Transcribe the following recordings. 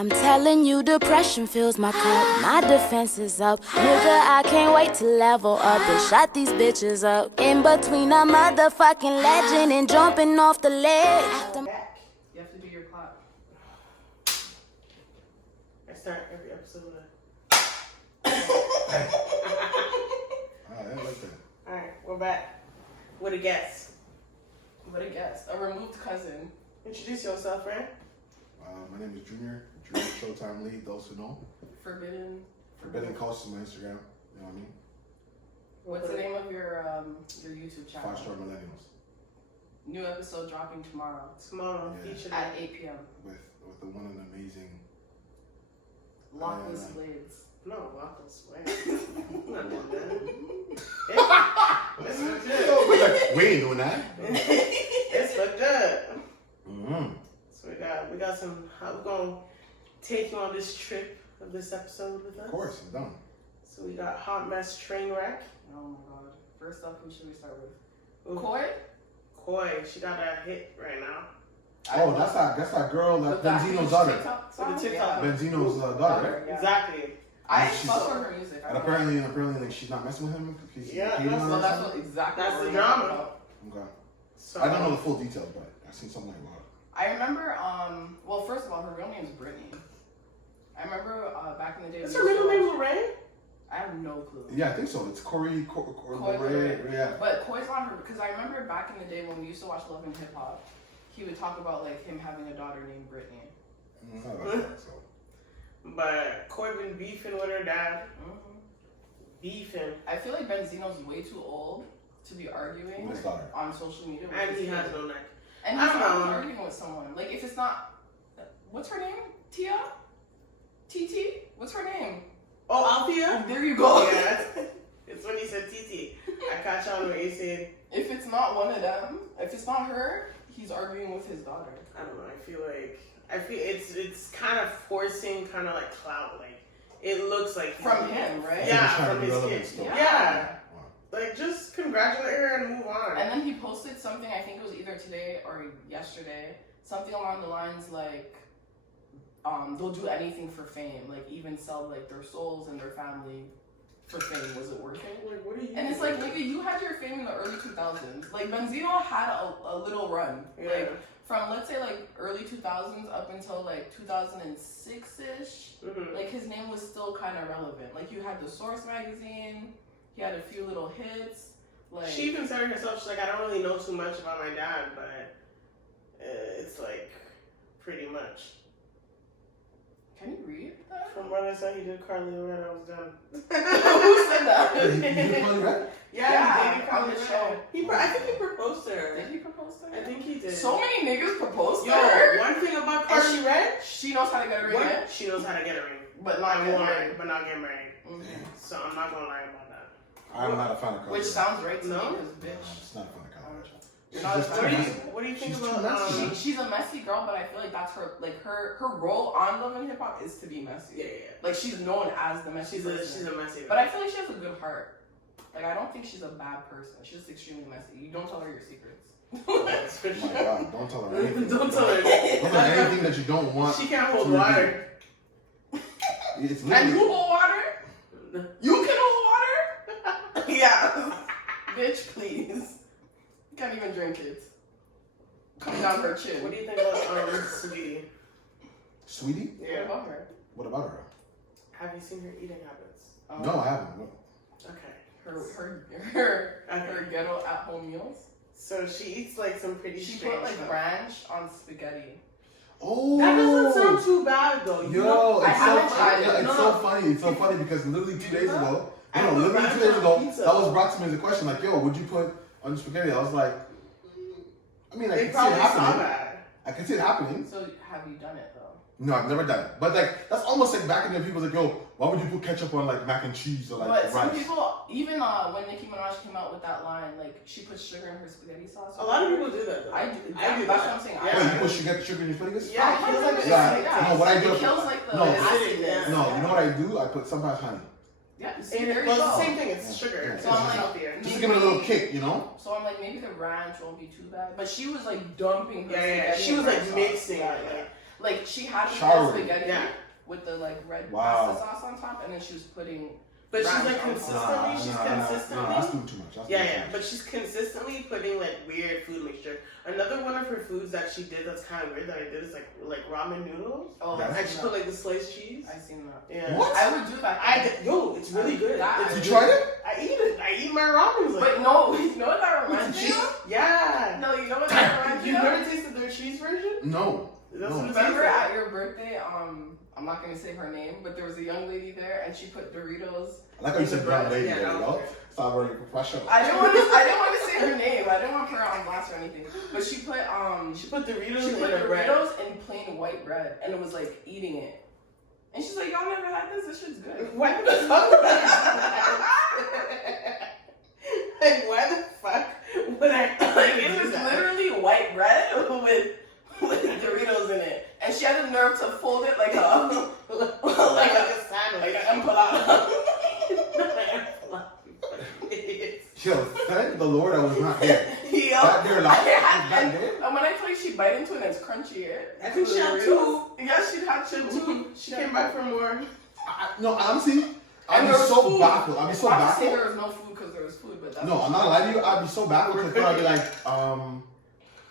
I'm telling you, depression fills my cup. My defense is up. Nigga, I can't wait to level up and shut these bitches up. In between a motherfucking legend and jumping off the ledge. You have to do your clap. I start every episode with Alright, we're back with a guest. What a guest. A removed cousin. Introduce yourself, friend. My name is Junior Showtime Lead, those who know. Forbidden Coast is my Instagram, you know what I mean? What's the name of your YouTube channel? 5-Star Millennials. New episode dropping tomorrow. Tomorrow, Yeah. featured At 8 p.m. With the one and amazing... Lockless Blades. No, Lockless Blades. Not doing that. It's look good. We ain't doing that. It's look good. Mm-hmm. So we got some, how we gonna take you on this trip of this episode with us? Of course, I'm done. So we got Hot Mess Train Wreck. Oh my god. First up, who should we start with? Ooh. Koi? She got that hit right now. Oh, that's that girl, that Benzino's daughter. The TikTok. Yeah. Benzino's daughter. Yeah. Exactly. I She's fuck with her music. And apparently, like, she's not messing with him. Yeah, So that's what exactly. That's the we're drama. talking about. Okay. So, I don't know the full details, but I've seen something about it. I remember, well, first of all, her real name is Brittany. I remember back in the day. Is her middle name Lorraine? I have no clue. Yeah, I think so. It's Corey, yeah. But Koi's on her, because I remember back in the day when we used to watch Love and Hip Hop, he would talk about like him having a daughter named Brittany. So. But Koi been beefing with her dad. Mm-hmm. Beefing. I feel like Benzino's way too old to be arguing His daughter. on social media. with And his he has kid. no neck. And I he's don't not know. arguing with someone. Like if it's not, what's her name? Tia? TT? What's her name? Oh, Althea? There you go. Yeah. It's when he said TT. I caught on when he said. If it's not one of them, if it's not her, he's arguing with his daughter. I don't know. I feel it's kind of forcing, kind of like clout. Like it looks like From him, right? Yeah, He's trying from to be his relevant kid. still. Yeah. Like just congratulate her and move on. And then he posted something, I think it was either today or yesterday, something along the lines like, they'll do anything for fame, like even sell like their souls and their family for fame. Was it worth it? Like, what are you? And it's like, nigga, you had your fame in the early 2000s. Like Benzino had a little run, Yeah. like from let's say like early 2000s up until like 2006ish. Mm-hmm. Like his name was still kind of relevant. Like you had the Source magazine. He had a few little hits. Like She even said it herself. She's like, I don't really know too much about my dad, but it's like pretty much. Can you read that? From what I saw, he did Carly Red. I was done. Who said that? You did right? Yeah, he dated on Carly the Red. show. I think he proposed to her. Did he propose to her? I think he did. So many niggas proposed to Yo, her. one thing about And Carly Red, she knows how to get a ring. Right? she knows how to get a ring, But not get married. but not get married. Mhm. So I'm not gonna lie about that. I'm not a fan of Carly. Which sounds right to me, No? because No, bitch. it's not a fan of Carly. You're not a She's fan just of too her. messy. What do you think She's too about messy. She's a messy girl, but I feel like that's her, like her role on Love and Hip Hop is to be messy. Yeah. Like she's known as the messy person. She's a messy. But I feel like she has a good heart. Like I don't think she's a bad person. She's just extremely messy. You don't tell her your secrets. That's for Oh my sure. God, don't tell her anything. Don't tell her. Don't tell her anything that you don't want. She can't hold to water. It's And literally... you hold water? You can hold water? Yeah. Bitch, please. You can't even drink it. Come down her chin. What do you think about Sweetie? Sweetie? What Yeah. about her? What about her? Have you seen her eating habits? No, I haven't. What? Okay. Her ghetto at home meals. So she eats like some pretty She strange put like stuff. ranch on spaghetti. Oh! That doesn't sound too bad though. You know, Yo, I it's haven't so tried funny. it. Yeah, it's No, so no. funny. It's so funny because literally 2 days ago, I no, put literally ranch 2 days on ago, pizza. that was brought to me as a question like, yo, what'd you put on the spaghetti? I was like, I mean, I They can see it probably saw happening. that. I can see it happening. So have you done it though? No, I've never done it. But like, that's almost like back in the people like, yo, why would you put ketchup on like mac and cheese or like But some rice? people, even when Nicki Minaj came out with that line, like she puts sugar in her spaghetti sauce. A lot of people do that though. I do. I do That's that. what I'm saying. Yeah. Wait, you put sugar in your spaghetti? Yeah, it feels like Yeah. No, what I do- It kills like the No. acidness. No, you know what I do? I put sometimes honey. Yeah, see, And there it, you well, go. it's the same thing. It's sugar. Yeah. It's So I'm just like, healthier. Just to give it a little kick, you know? So I'm like, maybe the ranch won't be too bad. But she was like dumping her Yeah. spaghetti She in was ranch like sauce. mixing Yeah, it. yeah. Like, Like she had the Showering. spaghetti Yeah. with the like red Wow. pasta sauce on top, and then she was putting. But she's ranch like on top. consistently, That's doing too much. That's Yeah, doing too yeah, much. but she's consistently putting like weird food mixture. Another one of her foods that she did that's kind of weird that I did is like ramen noodles. Oh, That's- And she put like the sliced cheese. I seen that. Yeah. What? I would do that. It's really good. That- It's You really- tried it? I eat it. I eat my ramens. Like, But no, you know what that reminds me cheese? of? Yeah. No, you know what that reminds me You of? never tasted their cheese version? No. That's No. what it Remember tastes at your birthday, I'm not gonna say her name, but there was a young lady there, and she put Doritos. I like how you said brown lady Yeah, there, I don't yo. care. It's not very professional. I didn't want to say her name. I didn't want to put her on blast or anything. But she put She put Doritos she in put her bread. Doritos in plain white bread, and it was like eating it. And she's like, y'all never had this? This shit's good. Why the fuck? Like, why the fuck would I Like it do was that? literally white bread with Doritos in it, and she had the nerve to fold it like a like a sandwich. like an empanada. Yo, thank the Lord I was not there. Yo, That there, like, and, that there? and when I tell you she bite into it and it's crunchy, I think she had Doritos. two. Yeah, she had two. She came back for more. No, honestly, I'd And be there was so food. baffled. I'd be so Not to say baffled. there was no food because there was food, but that's No, what I'm she not said. lying to you. I'd be so baffled because I'd be like,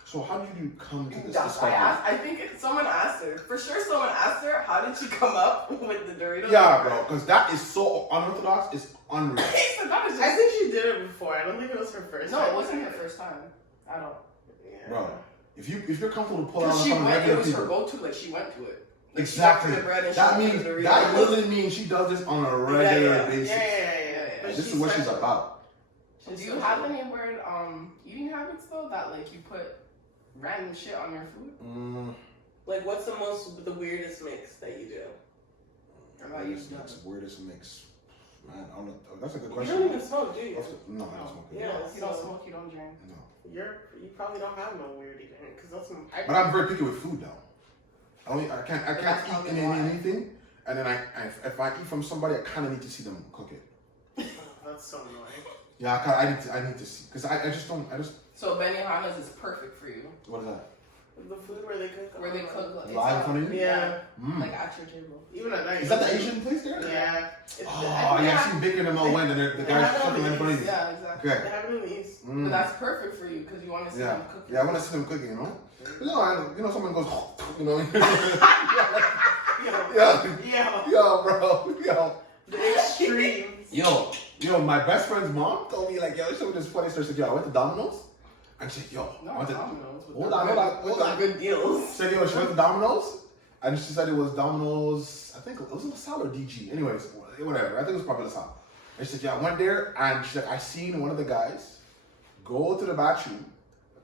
so how did you come to this discovery? I think someone asked her. For sure, someone asked her, how did she come up with the Doritos? Yeah, bro, because that is so unorthodox. It's unreal. So that was just, I think she did it before. I don't think it was her first no, time. it wasn't her first time at all. Yeah. Bro, if you're comfortable to pull out Because she some went, it regular was her people, go-to, like she went to it. Like, exactly. She went to the bread and That she went means to the that Doritos. literally means she does this on a regular basis. Yeah. But This is what she's about. So do you have any weird eating habits though that like you put random shit on your food? Like, what's the weirdest mix that you do? Or about you? Weirdest mix. Man, I don't know. That's a good You question. don't even smoke, do you? No, I don't smoke. Yeah. You don't smoke, you don't drink. No. You probably don't have no weird eating because that's some. But I'm very picky with food though. I can't that's eat probably anything, why. anything, and then if I eat from somebody, I kind of need to see them cook it. That's so annoying. Yeah, I need to see because I just don't. So Benihana's is perfect for you. What is that? The food where they cook. Where they cook like, Live in front of you? Yeah. like at your table. Even at night. Is that the Asian place there? Yeah. Oh, yeah, I've seen Baker and them all went, and the guys cooking in front of you. Yeah, exactly. Okay. They have it in the East. But that's perfect for you because you want to see them cook. Yeah, I want to see them cooking, you know? Someone goes, you know? Yo, bro. Yo. The extremes. Yo, my best friend's mom told me, like, yo, she was this funny story. She said, yo, I went to Domino's. And she said, yo, I No, went to Domino's. Hold on. Good deals. She said, yo, she went to Domino's. And she said it was Domino's, I think it was LaSalle or DG. Anyways, whatever. I think it was probably LaSalle. And she said, yeah, I went there. And she said, I seen one of the guys go to the bathroom,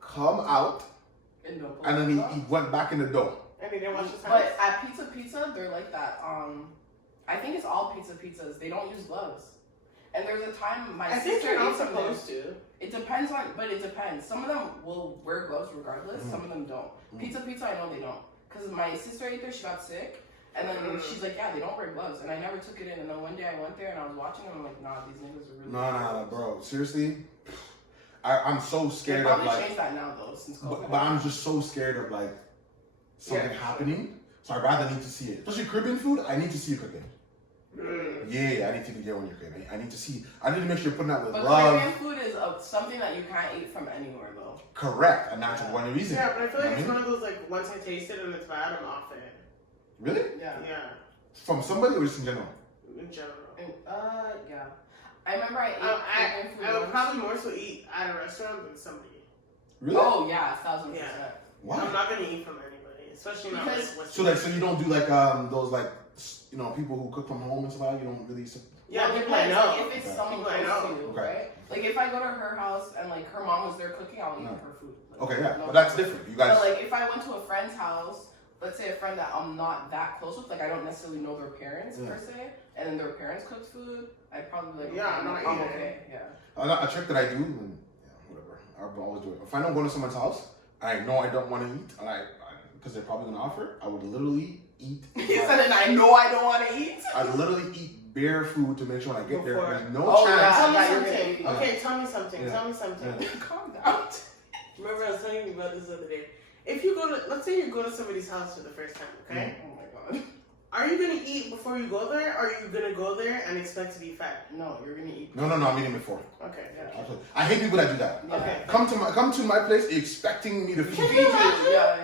come out, and then he went back in the door. And they didn't wash his hands. But at Pizza, they're like that. I think it's all pizzas. They don't use gloves. And there's a time my I think sister you're not ate from there. supposed to. It depends. Some of them will wear gloves regardless. Some of them don't. Pizza, I know they don't. Because my sister ate there, she got sick. And then she's like, yeah, they don't wear gloves. And I never took it in. And then one day I went there and I was watching them. I'm like, nah, these niggas are really Nah, bro. Seriously? I'm so They scared of probably like... changed that now though, since COVID. But I'm just so scared of like something happening. So I rather need to see it. Especially Caribbean food, I need to see you cooking. Yeah, I need to get when you're cooking. I need to see. I need to make sure you're putting that with But love. Caribbean food is something that you can't eat from anywhere though. Correct, and that's one reason. Yeah, but I feel like You it's know one of those like once I taste it and it's bad, I'm off it. Really? Yeah. Yeah, From somebody or just in general? in general. And, yeah. I remember I ate Caribbean food. I would once. probably more so eat at a restaurant than somebody. Really? Oh yeah, 1,000%. Yeah. Why? I'm not gonna eat from anybody, especially not like Because- Western. So you don't do like those like people who cook from home and stuff like that. You don't really. Yeah, Well, people I depends, know. like, if it's Okay. someone People I close know. to you, Okay. right? Like if I go to her house and like her mom was there cooking, I'll eat No. her food. Like, Okay, yeah, no but that's problem. different. You guys. But like if I went to a friend's house, let's say a friend that I'm not that close with, like I don't necessarily know their parents per se, and then their parents cooked food, I'd probably be like, Yeah, okay, no, I I'm eat it. okay, yeah. A trick that I do, and whatever, I'll always do it. If I don't go to someone's house, I know I don't want to eat, and because they're probably gonna offer, I would literally eat. He said, and I know I don't want to eat. I literally eat bare food to make sure when I get there, Before. there's no Oh, chance. yeah. Tell me Yeah, you're something. gonna eat. Okay, tell me something. Yeah. Tell me something. Yeah. Calm down. Remember I was telling you about this the other day. if you go to, let's say you go to somebody's house for the first time, okay? Oh my god. Are you gonna eat before you go there, or are you gonna go there and expect to be fed? No, you're gonna eat. No, I'm eating before. Okay. Yeah. Absolutely. I hate people that do that. Yeah. Okay. Come to my place expecting me to feed Feed you. you. Yeah.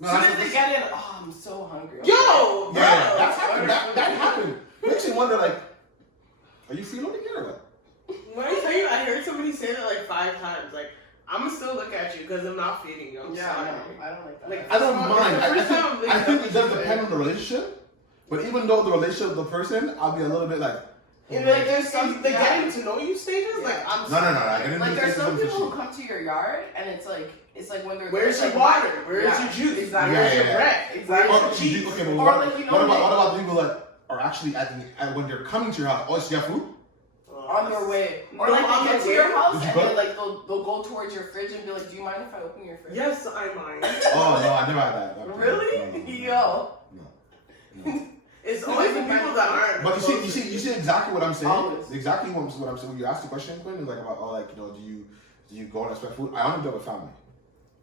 No, As soon that's- as they get in, oh, I'm so hungry. Yo, bro. Yeah, that's happened. That happened. Makes you wonder, like, are you feeling it or what? When I tell you, I heard somebody say that like 5 times. Like, I'm gonna still look at you because I'm not feeding you. I'm Yeah, sorry. no, I don't like that. Like, I don't It's mind. the I first time I'm think thinking it does of depend on the relationship. But even though the relationship of the person, I'll be a little bit like, And like, there's some the getting to know you stages. Like, I'm no. sorry. I didn't Like do there's this some for people who shit. come to your yard and it's like when they're Where's there, your it's like, water? Where's Yeah, your juice? exactly. Where's your Yeah. bread? Exactly. Where's Oh, your cheese? okay, but Or what, like, you know, what they- about the people that are actually when they're coming to your house? Oh, so you have food? on their way. Or No, like on they their get to way. your house Did you and go? they'll go towards your fridge and be like, do you mind if I open your fridge? Yes, I mind. Oh no, I never had that. Really? No. It's always the people that aren't. But you see exactly what I'm saying. Always. Exactly what I'm saying. When you ask the question, Quinn, is like about do you go and expect food? I only do it with family.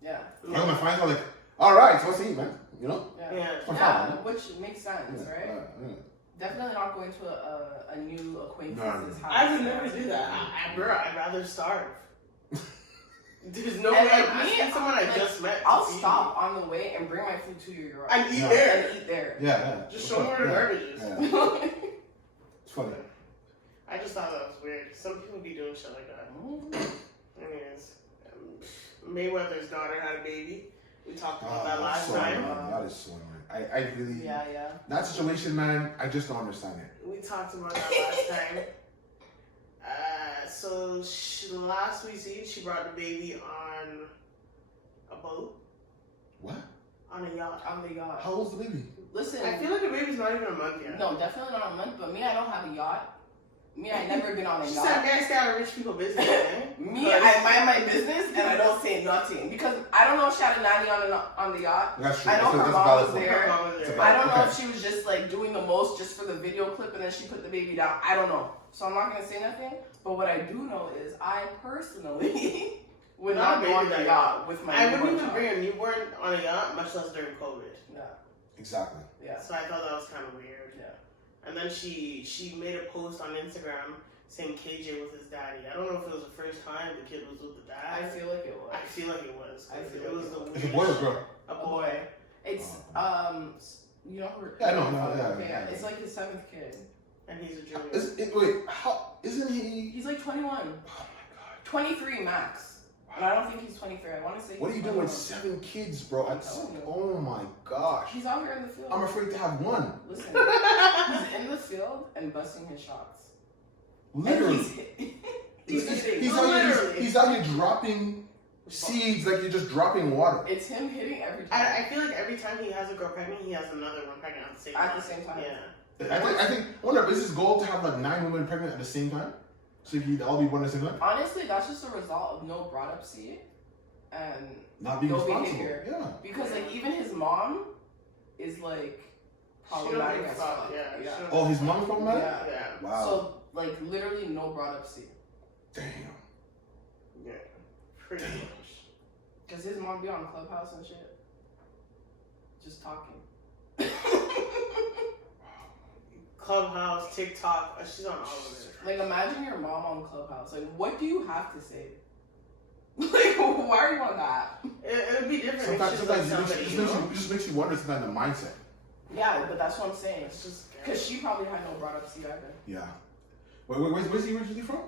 Yeah. I go with my friends. I'm like, all right, so what's to eat, man? You know? Yeah. Yeah. It's my Yeah, family. which makes sense, right? Yeah. Definitely not going to a new acquaintance's house. I would never do that. Bro, I'd rather starve. There's no And way like I'm me, asking someone I like, just met. to I'll feed stop on the way and bring my food to your yard. me. And eat Yeah. there. And eat there. Yeah. Just show me where the garbage is. Yeah. It's funny. I just thought that was weird. Some people be doing shit like that. Anyways, Mayweather's daughter had a baby. We talked about that last so time. annoying. That is so annoying. I really Yeah. that situation, man. I just don't understand it. We talked about that last time. So last we seen, she brought the baby on a boat. What? On a yacht. On the yacht. How old's the baby? Listen. I feel like the baby's not even a month yet. No, definitely not a month. But me, I don't have a yacht. Me, I never been on a She yacht. said, "May I stay out of rich people business?" Man. Me, I mind my business and I don't say nothing because I don't know if she had a nanny on the yacht. That's true. I know That's her a mom valid was point. there. Her mom was there. I don't know Okay. if she was just like doing the most just for the video clip and then she put the baby down. I don't know. So I'm not gonna say nothing. But what I do know is I personally would not go on the yacht with my I wouldn't newborn even child. bring a newborn on a yacht, much less during COVID. Yeah, Exactly. yeah, So I thought that was kind of weird. yeah. And then she made a post on Instagram saying KJ with his daddy. I don't know if it was the first time the kid was with the dad. I feel like it was. I feel like it was. I feel It like was it the was. It's a boy or girl? A boy. It's you know who? Yeah, I know, Okay, yeah. It's like his 7th kid. And he's a junior. Wait, how isn't he? He's like 21, Oh my god. 23 max. And I don't think he's 23. I want to say. What are he's you doing with 21. 7 kids, bro? I'm telling you. Oh my gosh. He's out here in the field. I'm afraid to have one. Listen, he's in the field and busting his shots. Literally. And he's hitting. He's out here dropping seeds like you're just dropping water. It's him hitting every time. I feel like every time he has a girl pregnant, he has another one pregnant at the same time. At the same time. Yeah. I wonder, is his goal to have like 9 women pregnant at the same time? So if you'd all be born at the same time? Honestly, that's just a result of no brought up seed and Not being no responsible. behavior. Yeah. Because like even his mom is like She don't problematic give a as fuck. fuck. Yeah. she don't- Oh, his mom's problematic? Yeah. Yeah. Wow. So like literally no brought up seed. Damn. Yeah. Pretty much. Cause his mom be on Clubhouse and shit, just talking. Clubhouse, TikTok, she's on all of it. Like imagine your mom on Clubhouse. Like what do you have to say? Like why are you on that? It'd be different Sometimes, if she's like sometimes somebody, it you know? just makes you wonder sometimes the mindset. Yeah, but that's what I'm saying. It's just Cause she probably had no brought up seed either. Yeah. Where's he originally from?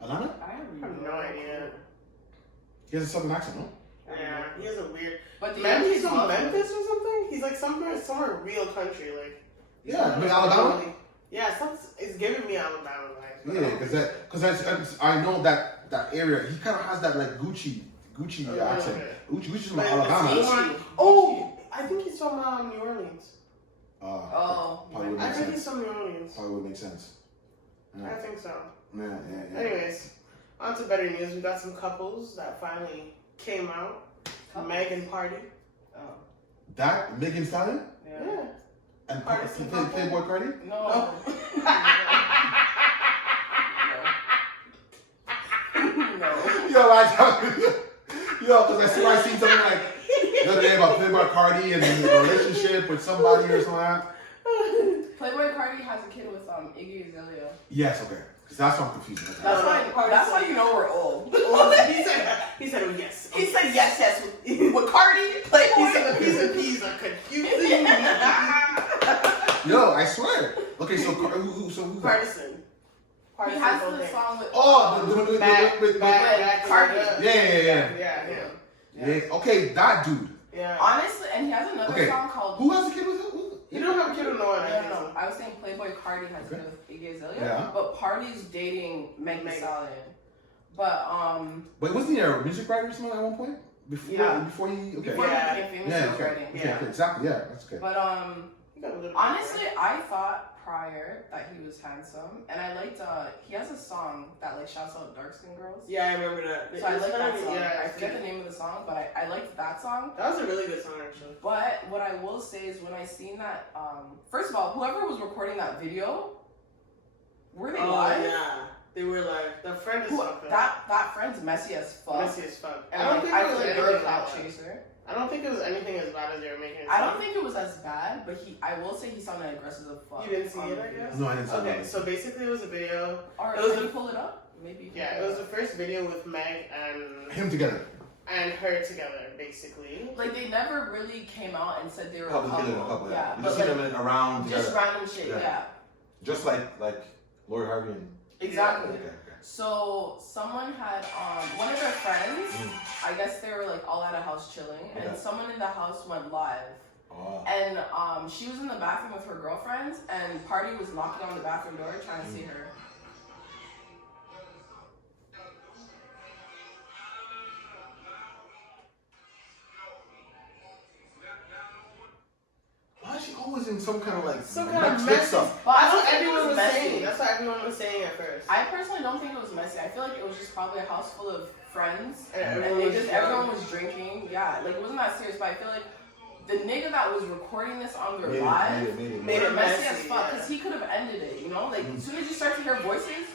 Atlanta? I have I have no idea. He has a southern accent, no? Yeah, he has a weird. But the Memphis, Yankees from love him. Memphis or something? He's like somewhere real country, like. Yeah, maybe Alabama? Yeah, it's giving me Alabama vibes. Yeah, because I know that area. He kind of has that like Gucci accent. bit. Gucci's from But Alabama. it's Gucci. more- Oh, I think he's from New Orleans. Oh, probably would I make think sense. he's from New Orleans. Probably would make sense. I Yeah, think so. yeah. Anyways, on to better news. We got some couples that finally came out. Meg and Party. Oh. That Megan Stallion Yeah. Yeah. and Cardi some couple? Playboy Cardi. No. No. Yo, because I seen something like the other day about Playboy Cardi and the relationship with somebody or something like that. Playboy Cardi has a kid with Iggy Azalea. Yes, okay. Because that's what I'm confused. Okay. That's why you know we're old. He said yes. He said yes with Cardi. Playboy. He said the P's and P's are confusing. Yo, I swear. Okay, so who? Partisan. He has the song with Back Cardi. Yeah. Okay, that dude. Yeah. Honestly, and he has another song called. Who has a kid with him? You don't have a kid with no one. No. I was saying Playboy Cardi has a kid with Iggy Azalea, but Party's dating Meg Thee Stallion. But Wait, wasn't he a music writer or something at one point? Before he became famous, he was writing. Okay, exactly. Yeah, that's okay. But honestly, I thought prior that he was handsome, and I liked. He has a song that like shouts out dark skinned girls. Yeah, I remember that. So I like that song. I forget the name of the song, but I liked that song. That was a really good song, actually. But what I will say is when I seen that, first of all, whoever was recording that video, were they live? Yeah, they were live. The friend is that friend's messy as fuck. Messy as fuck. And I feel like they're a clout chaser. I don't think it was anything as bad as they were making it. I don't think it was as bad, but I will say he sounded aggressive as fuck. You didn't see it, I guess? No, I didn't see it. Okay, so basically it was a video. Or can you pull it up? Maybe. Yeah, it was the first video with Meg and him together. And her together, basically. Like they never really came out and said they were a couple. Yeah, you but see like, them around together. Just random shit, yeah. Just like Lori Harvey and. Exactly. Okay. So someone had one of their friends. I guess they were like all at a house chilling, and someone in the house went live. Oh. And she was in the bathroom with her girlfriends, and Party was knocking on the bathroom door trying to see her. Why is she always in some kind of messy stuff? But that's what everyone was saying. That's what everyone was saying at first. I personally don't think it was messy. I feel like it was just probably a house full of friends, and everyone was drinking. Yeah, like it wasn't that serious. But I feel like the nigga that was recording this on their live made it messy as fuck because he could have ended it. You know, like as soon as you start to hear voices.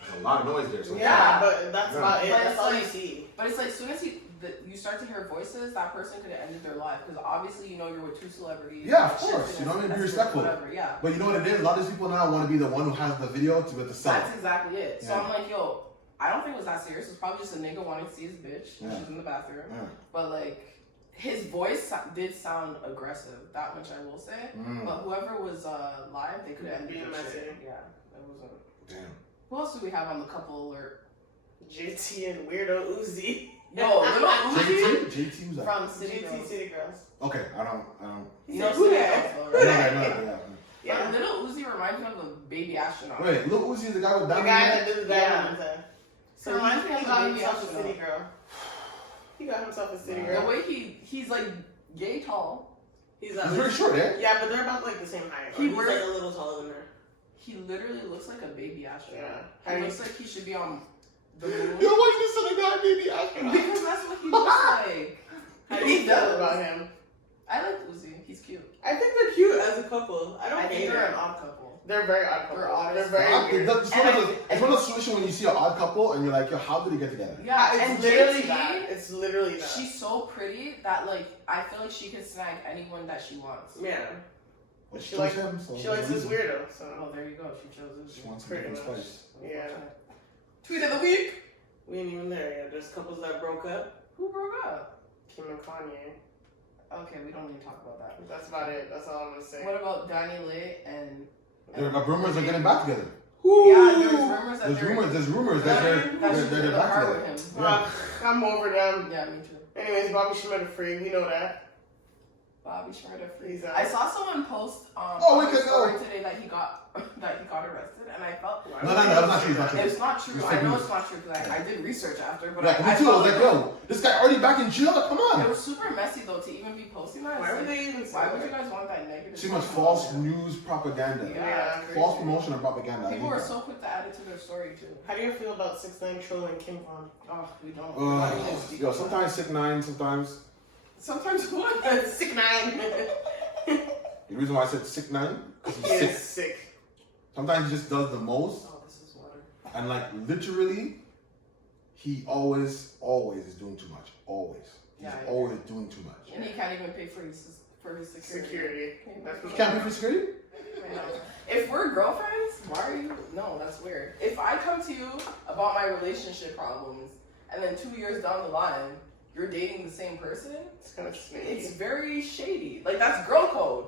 There's a lot of noise there. So but that's about it. That's all you see. But it's like as soon as you start to hear voices, that person could have ended their life because obviously you know you're with two celebrities. Yeah, of course. You know, be respectful. Whatever, yeah. But you know what it is? A lot of these people now want to be the one who has the video to sell. That's exactly it. So I'm like, yo, I don't think it was that serious. It's probably just a nigga wanting to see his bitch. She was in the bathroom. Yeah. But like, his voice did sound aggressive. That much I will say. But whoever was live, they could have ended their shit. Yeah, that wasn't. Damn. Who else do we have on the couple alert? JT and Weirdo Uzi. No, Little Uzi. JT was from City Girls. Okay, I don't. You know City Girls, Yeah. But Little Uzi reminds me of a baby astronaut. Wait, Little Uzi is the guy with diamond. The guy that did the diamond. So he reminds me of a baby astronaut. City Girl. He got himself a City Girl. The way he's like yay tall. He's very short, eh? Yeah, but they're about like the same height. He's like a little taller than her. He literally looks like a baby astronaut. Yeah. He looks like he should be on the moon. Yo, why you just said a guy baby astronaut? Because that's what he looks like. How do you feel about him? I like Uzi. He's cute. I think they're cute as a couple. I think they're an odd couple. They're very odd couple. They're very weird. It's one of those situations when you see an odd couple and you're like, yo, how did they get together? Yeah, it's literally that. It's literally that. She's so pretty that like I feel like she could snag anyone that she wants. Yeah. Well, she likes this weirdo. So there you go. She chose this. She wants pretty spice. Yeah. Tweet of the week. We ain't even there yet. There's couples that broke up. Who broke up? Kim and Kanye. Okay, we don't need to talk about that. That's about it. That's all I'm gonna say. What about Danny Lee and? There are rumors they're getting back together. Yeah, there's rumors that there's rumors that they're back together. Yeah. I'm over them. Yeah, me too. Anyways, Bobby Schmurda free. We know that. Bobby Schmurda free. I saw someone post story today that he got arrested, and I felt no, that's not true. It's not true. I know it's not true because I did research after. But me too. I was like, yo, this guy already back in jail. Come on. It was super messy though to even be posting that. Why would they even? Why would you guys want that negative? Too much false news propaganda. Yeah, false promotion and propaganda. People are so quick to add it to their story too. How do you feel about 6ix9ine trolling King Von? Oh, we don't. Yo, sometimes 6ix9ine, sometimes. Sometimes what? 6ix9ine. The reason why I said 6ix9ine because he is sick. Sometimes he just does the most. Oh, this is water. And like literally, he always is doing too much. Always. He's always doing too much. And he can't even pay for his security. He can't pay for security? If we're girlfriends, why are you? No, that's weird. If I come to you about my relationship problems, and then 2 years down the line, you're dating the same person, It's kind of sneaky. it's very shady. Like, that's girl code.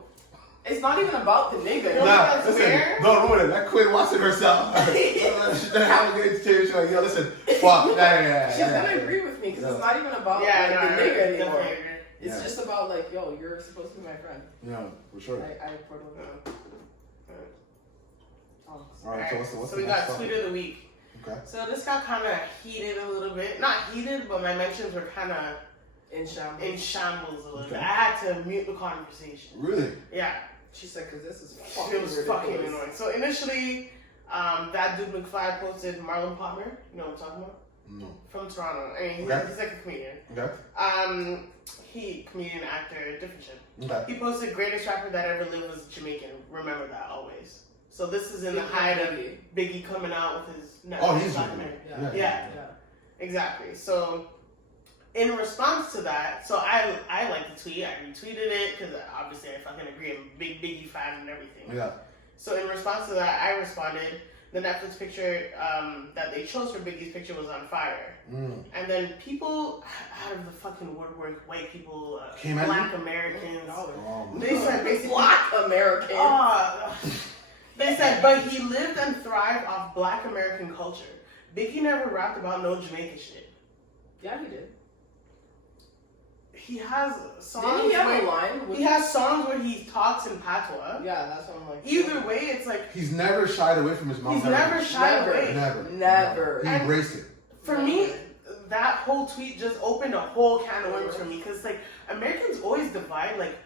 It's not even about the nigga. Nah, that's listen, weird. don't ruin it. That queen watching herself. She's gonna have a good TV show. Yo, listen, fuck. She's gonna agree with me, because it's not even about the nigga anymore. It's just about, like, yo, you're supposed to be my friend. Yeah, for sure. I totally know. Alright, so what's so the we next got topic? tweet of the week. Okay. So this got kind of heated a little bit. Not heated, but my mentions were kind of In shambles. in shambles a little Okay. bit. I had to mute the conversation. Really? Yeah. She said, because this is It was fucking annoying. So initially, that dude McFly posted Marlon Palmer. You know what I'm talking about? No. From Toronto. I mean, he's like a comedian. Okay. Comedian, actor, different shit. Okay. He posted greatest rapper that ever lived was Jamaican. Remember that always. So this is in the height of Biggie coming out with his Oh, he's Black Jamaican. Man. Yeah. Exactly. So in response to that, so I liked the tweet. I retweeted it because obviously I fucking agree. I'm a big Biggie fan and everything. Yeah. So in response to that, I responded. The Netflix picture that they chose for Biggie's picture was on fire. And then people out of the fucking woodwork, white people, Came at Black you? Americans, Oh, they said basically Black American. they said, but he lived and thrived off Black American culture. Biggie never rapped about no Jamaican shit. Yeah, he did. He has songs. Didn't he have a line? He has songs where he talks in patois. Yeah, that's what I'm like. Either way, it's like he's never shied away from his mom. he's never shied away. Never. He embraced it. For me, that whole tweet just opened a whole can of worms for me because like Americans always divide like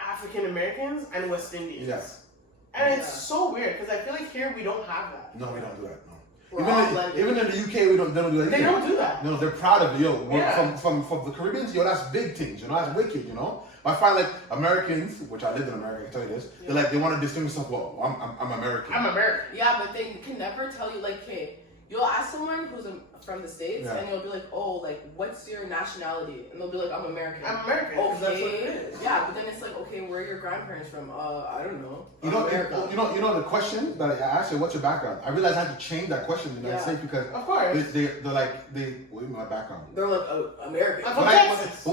African Americans and West Indians. Yes. And it's so weird because I feel like here we don't have that. No, we don't do that. No. We're Even in the UK, they don't do that. They don't do that. No, they're proud of it. Yo, from the Caribbeans, yo, that's big things. You know, that's wicked. You know. But I find like Americans, which I lived in America, I can tell you this. They're like they want to distinguish themselves. Well, I'm American. I'm American. Yeah, but they can never tell you, like, hey, you'll ask someone who's from the States, and you'll be like, oh, like, what's your nationality? And they'll be like, I'm American. I'm American. Okay. That's what it is. Yeah, but then it's like, okay, where are your grandparents from? I don't know. You know the question that I asked you, what's your background? I realized I had to change that question in the United States because of course they're like what is my background? They're like American. I'm from Texas.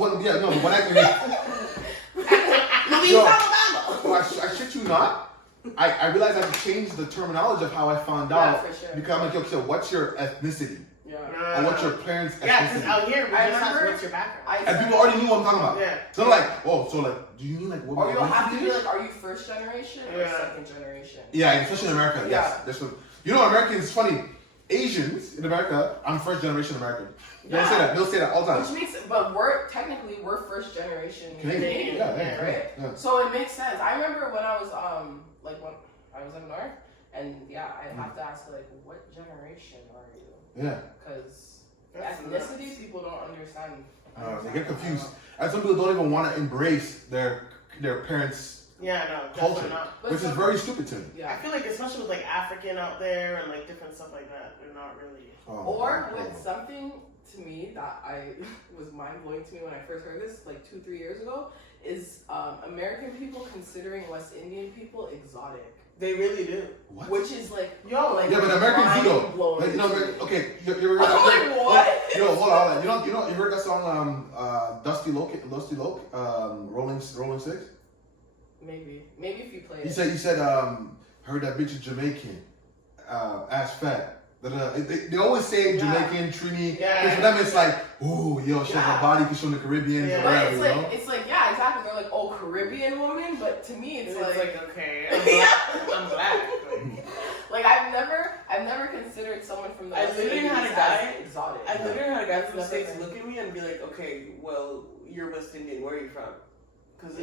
I shit you not. I realized I had to change the terminology of how I found out. For sure. Because I'm like, yo, so what's your ethnicity? Yeah. Or what's your parents' ethnicity? Yeah, because out here we just ask remember- what's your background. And people already knew what I'm talking about. Yeah. So they're like, oh, so like, do you mean like what Or my you'll have to ethnicity be is? like, are you first generation or second generation? Yeah, especially in America. Yes. There's some, you know, Americans, it's funny. Asians in America, I'm first generation American. They'll say that. They'll say that all the time. Which makes, but we're first generation Canadian, Yeah, right? Yeah. So it makes sense. I remember when I was like when I was up north, and I have to ask like, what generation are you? Yeah. Because ethnicity, people don't understand. They get confused, and some people don't even want to embrace their parents' Yeah, no, culture, definitely not. which is very stupid to me. Yeah. I feel like especially with like African out there and like different stuff like that, they're not really. Or with something to me that I was mind blowing to me when I first heard this, like 2-3 years ago, is American people considering West Indian people exotic. They really do. What? Which is like, Like, yeah, but Americans do though. mind-blowing Like, you know, to me. okay, you ever heard I'm like, what? Yo, hold on. You know, you heard that song, Dusty Loke, Rolling Six? Maybe if you play He it. said, heard that bitch is Jamaican, ass fat. They always say Jamaican, Trini. Yeah. For them, it's like, ooh, yo, she has a body, she's from the Caribbean, Yeah. or But whatever, it's like, yeah, exactly. They're like, oh, Caribbean woman, but to me, it's like okay, I'm black. like I've never considered someone from the I West literally Indies had a guy- as exotic. I literally had a guy from the That's States okay. look at me and be like, okay, well, you're West Indian, where are you from? Because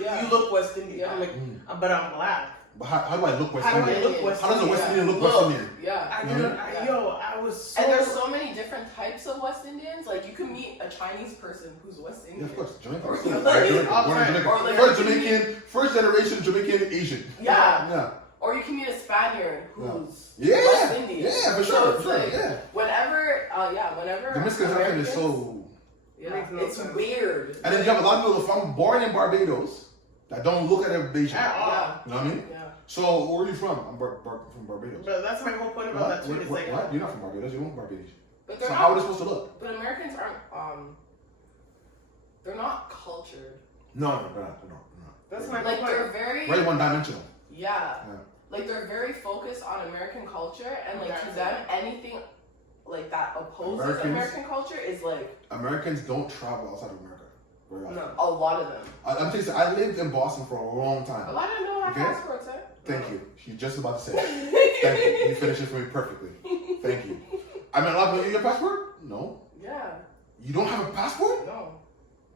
Yeah. you look West Indian. Yeah. I'm like, but I'm black. But how do I look West How do I Indian? look West How does a West Indian? Indian look West Indian? Yeah. I was so... And there's so many different types of West Indians. Like, you can meet a Chinese person who's West Yeah, Indian. of course, Jamaican. Or Born in Jamaica. or like- First generation Jamaican Asian. Yeah. Yeah. Or you can meet a Spaniard who's Yeah, West Indian. yeah, for So sure, it's for sure, like, yeah. whenever The misconception is so. Yeah, Makes no it's sense. weird. And then you have a lot of people from born in Barbados that don't look at a Asian. At all. Yeah. You know what I mean? Yeah. So where are you from? I'm from Barbados. But that's my whole point about that too. It's like, What? You're not from Barbados. You're from Barbados. But So they're how are they not. supposed to look? But Americans aren't. They're not cultured. No, they're not. that's my Like point. they're very. Very one-dimensional. Yeah. Yeah. Like they're very focused on American culture, and like to That's them, anything like that opposes Americans- American culture is like Americans don't travel outside of America very often. no, a lot of them. I'm telling you, I lived in Boston for a long A time. lot of them don't have Okay. passports, eh? Thank you. She's just about to say it. Thank you. You finished it for me perfectly. Thank you. I mean, a lot of people, you have a passport? No. Yeah. You don't have a passport? No.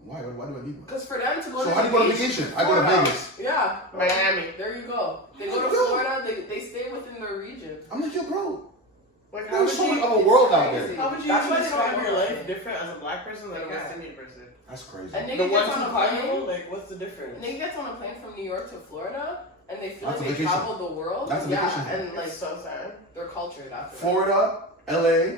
Why? Why do I need one? Because for them to go So to how do you go to vacation? I go to Florida. Vegas. Yeah. Miami. There you go. They go to Yeah. Florida. They stay within their region. I'm like, yo, bro. Like, how There's would so much you, of a world out crazy. there. how would you That's why they describe don't your want life it. different as a black person than a Yeah. West Indian person? That's crazy. And The nigga one gets too on a carnival? plane. Like, what's the difference? Nigga gets on a plane from New York to Florida, and they feel That's like a they vacation. traveled the world. That's a yeah, vacation. and like It's so sad. they're cultured after. Florida, LA,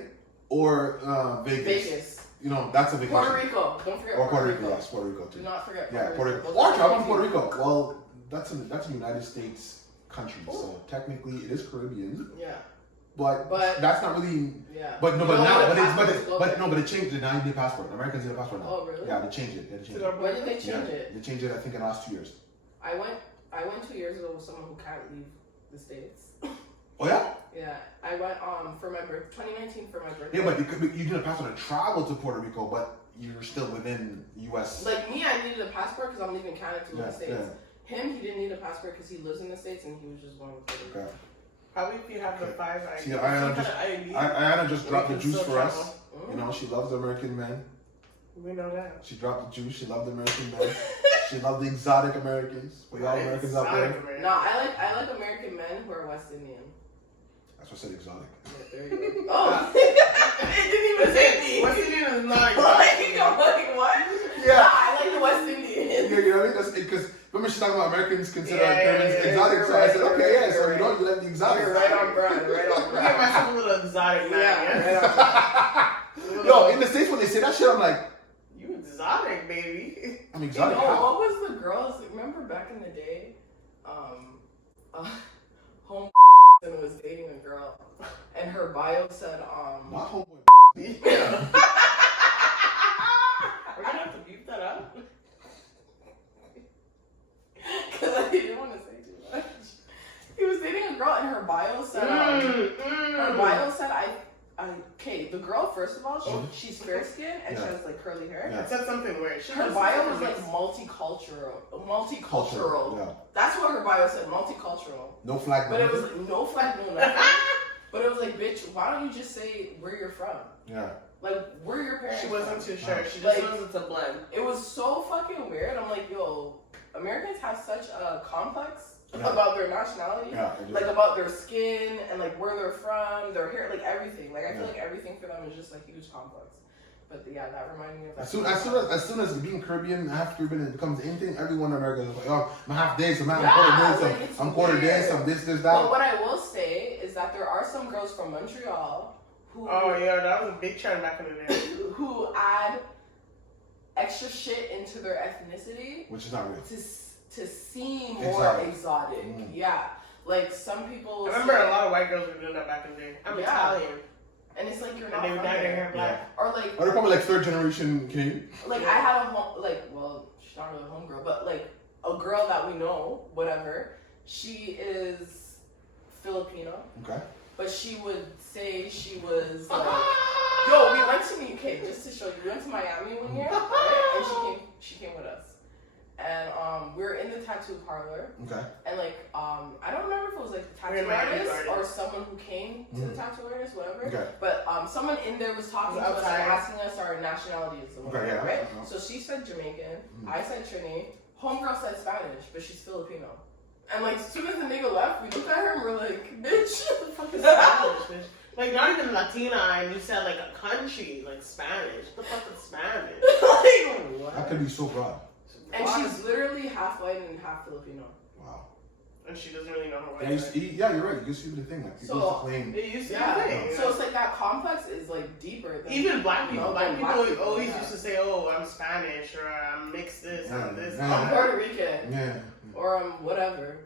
or Vegas. Vegas. You know, that's a vacation. Puerto Rico. Don't forget Or Puerto Rico, yes, Puerto Rico Do too. not forget Yeah, Puerto Rico. Or Those travel are to Puerto crazy. Rico. Well, that's a United States country, so technically it is Caribbean, Yeah. but that's not really. Yeah. But no, You but don't now, need a but it's passport to go there. no, but it changed it. Now you need a passport. Americans need a passport now. Oh really? Yeah, they changed it. They changed To it. go When did they Yeah, change it? they changed it. I think in the last 2 years. I went 2 years ago with someone who can't leave the States. Oh yeah. Yeah. I went for my birth 2019 for my birthday. Yeah, but you need a passport to travel to Puerto Rico, but you're still within U.S. Like me, I needed a passport because I'm leaving Canada to Yeah, the States. yeah. Him, he didn't need a passport because he lives in the States and he was just going with Puerto Rico. Okay. Probably if you have the 5 ID. See, Ayana just dropped the We can juice still for us. travel. You know, she loves American men. We know that. She dropped the juice. She loved American men. She loved the exotic Americans. For y'all Americans out there. No, I like American men who are West Indian. That's what I said, exotic. Yeah, there you go. Oh, it didn't even say me. West Indian is not Like, I'm like, what? Yeah. Nah, I like the West Indian. Yeah, you know what I mean? That's because remember she's talking about Americans consider Yeah, Caribbeans yeah, exotic. you're So I right, said, you're okay, right, yeah. So you're you know you like the exotic. You're right on brand, right on Give brand. myself a little exotic now. Yeah, right on Yo, in the States when they say that shit, I'm like, You exotic, baby. I'm exotic. Oh, How? what was the girls? Remember back in the day, home and was dating a girl, and her bio said, Not homeboy. Yeah. We're gonna have to beep that up. because I didn't want to say too much. He was dating a girl, and her bio said, her bio said, okay, the girl, first of all, she's fair skinned and she Yeah. has like curly hair. Yeah. It said something weird. Her bio was like multicultural. Yeah. That's what her bio said, multicultural. No flag. But no it was nothing. no flag, no nothing. But it was like, bitch, why don't you just say where you're from? Yeah. Like, where are your parents She from? wasn't too sure. She just Like- knows it's a blend. It was so fucking weird. I'm like, yo, Americans have such a complex Yeah. about their nationality. Yeah. it is. Like about their skin and like where they're from, their hair, like everything. Like I feel Yeah. like everything for them is just like huge complex. But yeah, that reminded me of that. As soon as being Caribbean, half Caribbean, it becomes anything. Everyone in America is like, oh, I'm half this, I'm Yeah, quarter like, this, it's I'm quarter this, weird. I'm this, But that. what I will say is that there are some girls from Montreal who Oh yeah, that was a big trend back in the day. who add extra shit into their ethnicity Which is not real. to seem more exotic. Mm. Yeah, like some people. I remember say- a lot of white girls were doing that back in the day. I'm Yeah. Italian, and it's like you're and not they from would dye their there. hair black. Or like, Or they're probably like third generation Canadian. like I had a home, like, well, she's not really a homegirl, but like a girl that we know, whatever. She is Filipino, Okay. but she would say she was like, yo, we went to the UK just to show you. We went to Miami one year, right? And she came with us, and we were in the tattoo parlor. Okay. And like, I don't remember if it was like the We're in tattoo Miami artist Gardens. or someone who came to the tattue artist, whatever. Okay. But someone in there was talking to us, Outside. like, asking us our nationalities and whatever, Okay, yeah. right? Uh-huh. So she said Jamaican, I said Trini, homegirl said Spanish, but she's Filipino. And like, as soon as the nigga left, we looked at her and we're like, bitch, what the fuck is Spanish, bitch. Like not even Latina, and you said like a country, like Spanish. What the fuck is Spanish? like, what? That could be so broad. And she's literally half white and half Filipino. Wow. And she doesn't really know know what. Yeah, you're right. You used to be the thing. Like people used to claim. It used to Yeah. be a thing. So it's like that complex is like deeper. Than, Even black people. Black people always yeah. used to say, "Oh, I'm Spanish," or "I'm mixed this and this." I'm Puerto Rican. Yeah. Or whatever.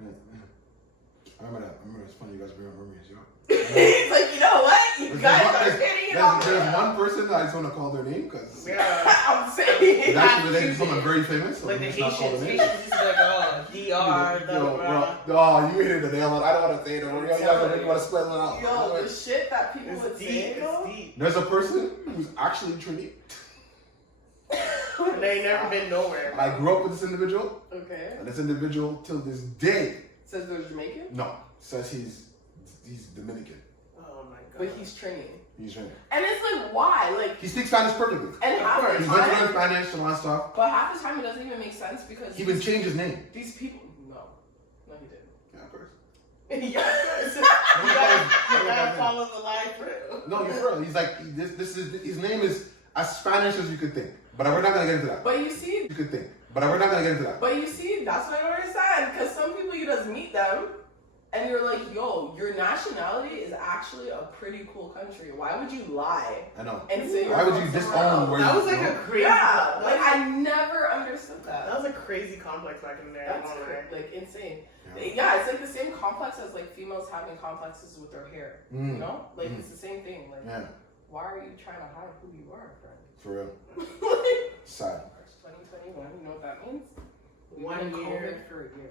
I remember that. It's funny you guys bring up mermaids, yo. It's like, you know what? You guys are getting it all. There's one person that I just want to call their name because I'm saying. it's actually related to someone very famous. So Like the let's not call Haitians. their name. Haitians used to be like, "Oh, DR." Oh, you hit the nail on. I don't want to say it. You guys want to spell it out. Yo, the shit that people would It's say. deep. It's deep. There's a person who's actually Trini. And they never been nowhere. I grew up with this individual, Okay. and this individual till this day, Says they're Jamaican, no, says he's Dominican. Oh my god. but he's Trini. He's Trini. And it's like, why? Like, He speaks Spanish perfectly. and half the He's going to learn time, Spanish and all that stuff. but half the time it doesn't even make sense because He even changed his name. these people, no, he didn't. Yeah, of course. You gotta follow the line through. No, you're for real. He's like, this is, his name is as Spanish as you could think. But we're not going to get into that. But you see, You could think. But we're not going to get into that. But you see, that's what I don't understand. Because some people, you just meet them, and you're like, yo, your nationality is actually a pretty cool country. Why would you lie I know. and say Why you're would you from disown somewhere else? where That you was like a crazy. Yeah, like I never understood that. That was a crazy complex back in there. That's like insane. Yeah. Yeah, it's like the same complex as like females having complexes with their hair. You know, like it's the same thing. Like, Yeah, why are you trying to hide who you are, friend? for real. Like, Sad. 2021, you know what that means? We've 1 been in year. COVID for a year.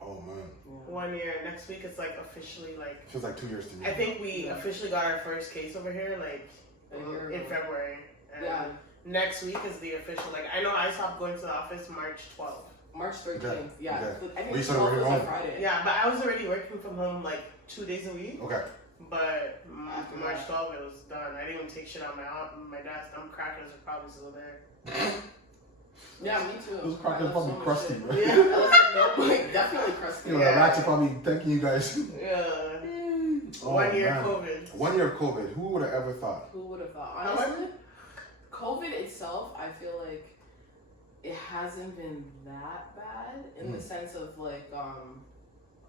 Oh, man. Yeah. 1 year. Next week it's like officially like. Feels like 2 years to me. I think we officially got our first case over here like A year in ago. February. And Yeah. next week is the official. Like I know I stopped going to the office March 12th. March 13th, Okay. yeah. Okay. I think Well, you started 12th working was on home. Friday. Yeah, but I was already working from home like 2 days a week. Okay. But After March that. 12th it was done. I didn't even take shit out my desk. Them crackers are probably still there. Yeah, me too. Those I crackers left probably so much crusty, shit. bro. Yeah. No, like, definitely crusty. You know, Yeah. the rats are probably thanking you guys. Yeah. Oh, 1 year man. COVID. 1 year of COVID. Who would have ever thought? Who would have thought? How much? Honestly, COVID itself, I feel like it hasn't been that bad in the sense of like,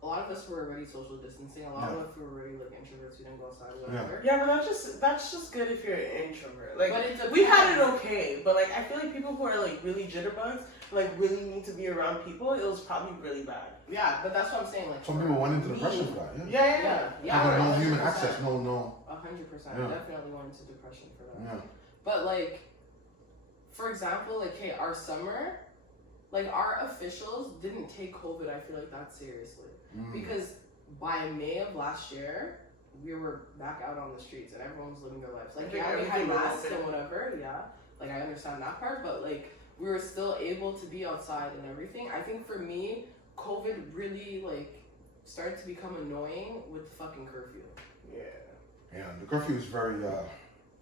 a lot of us were already social distancing. A lot of us were already like introverts. We didn't go outside, whatever. Yeah, but that's just good if you're an introvert. Like But it we had it depends. okay, but like I feel like people who are like really jitterbugs, like really need to be around people, it was probably really bad. Yeah, but that's what I'm saying. Like Some people went into depression for that. Yeah. Yeah. Having no human 100%. access. No. 100%. Yeah. Definitely went into depression for that. Yeah. But like, for example, like, hey, our summer, like our officials didn't take COVID, I feel like, that seriously. Because by May of last year, we were back out on the streets and everyone was living their lives. Like, yeah, we had masks and whatever, yeah. Like, I understand that part, but like, we were still able to be outside and everything. I think for me, COVID really like started to become annoying with fucking curfew. Yeah. Yeah. The curfew is very,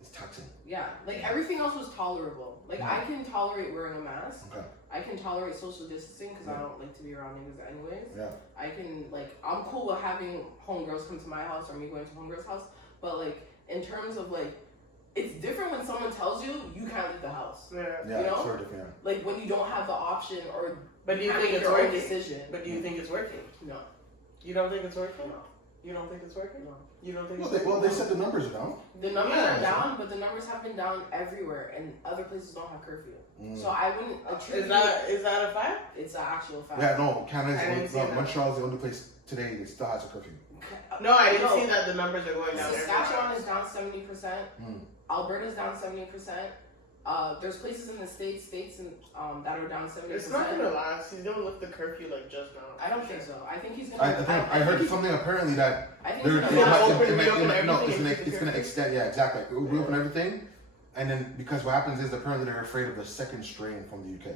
it's taxing. Yeah, like everything else was tolerable. Like I can tolerate wearing a mask. Okay. I can tolerate social distancing because I don't like to be around niggas anyways. Yeah. I can like I'm cool with having homegirls come to my house or me going to homegirls' house. But like in terms of like, it's different when someone tells you you can't leave the house. Yeah. Yeah, You know? it's very different. Like when you don't have the option or But do you having think it's your own working? decision. But do you think it's working? No. You don't think it's working? No. You don't think it's working? No. You don't think Well, it's working? they said the numbers are down. The numbers Yeah. are down, but the numbers have been down everywhere, and other places don't have curfew. So I wouldn't attribute. Is that a fact? It's an actual fact. Yeah, no, I didn't Canada's, see that. Montreal's the only place today that still has a curfew. No, I didn't see that the numbers are going down. Saskatchewan is down 70%. Alberta's down 70%. There's places in the states that are down 70%. It's not gonna last. He's gonna lift the curfew like just now. I don't think so. I think he's gonna. I heard something apparently that I think they're, he's it gonna. might- everything it's and gonna extend. Yeah, exactly. We'll reopen everything, and then because what happens is apparently they're afraid of the second strain from the UK.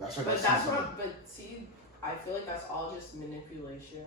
That's what. But that's what. But see, I feel like that's all just manipulation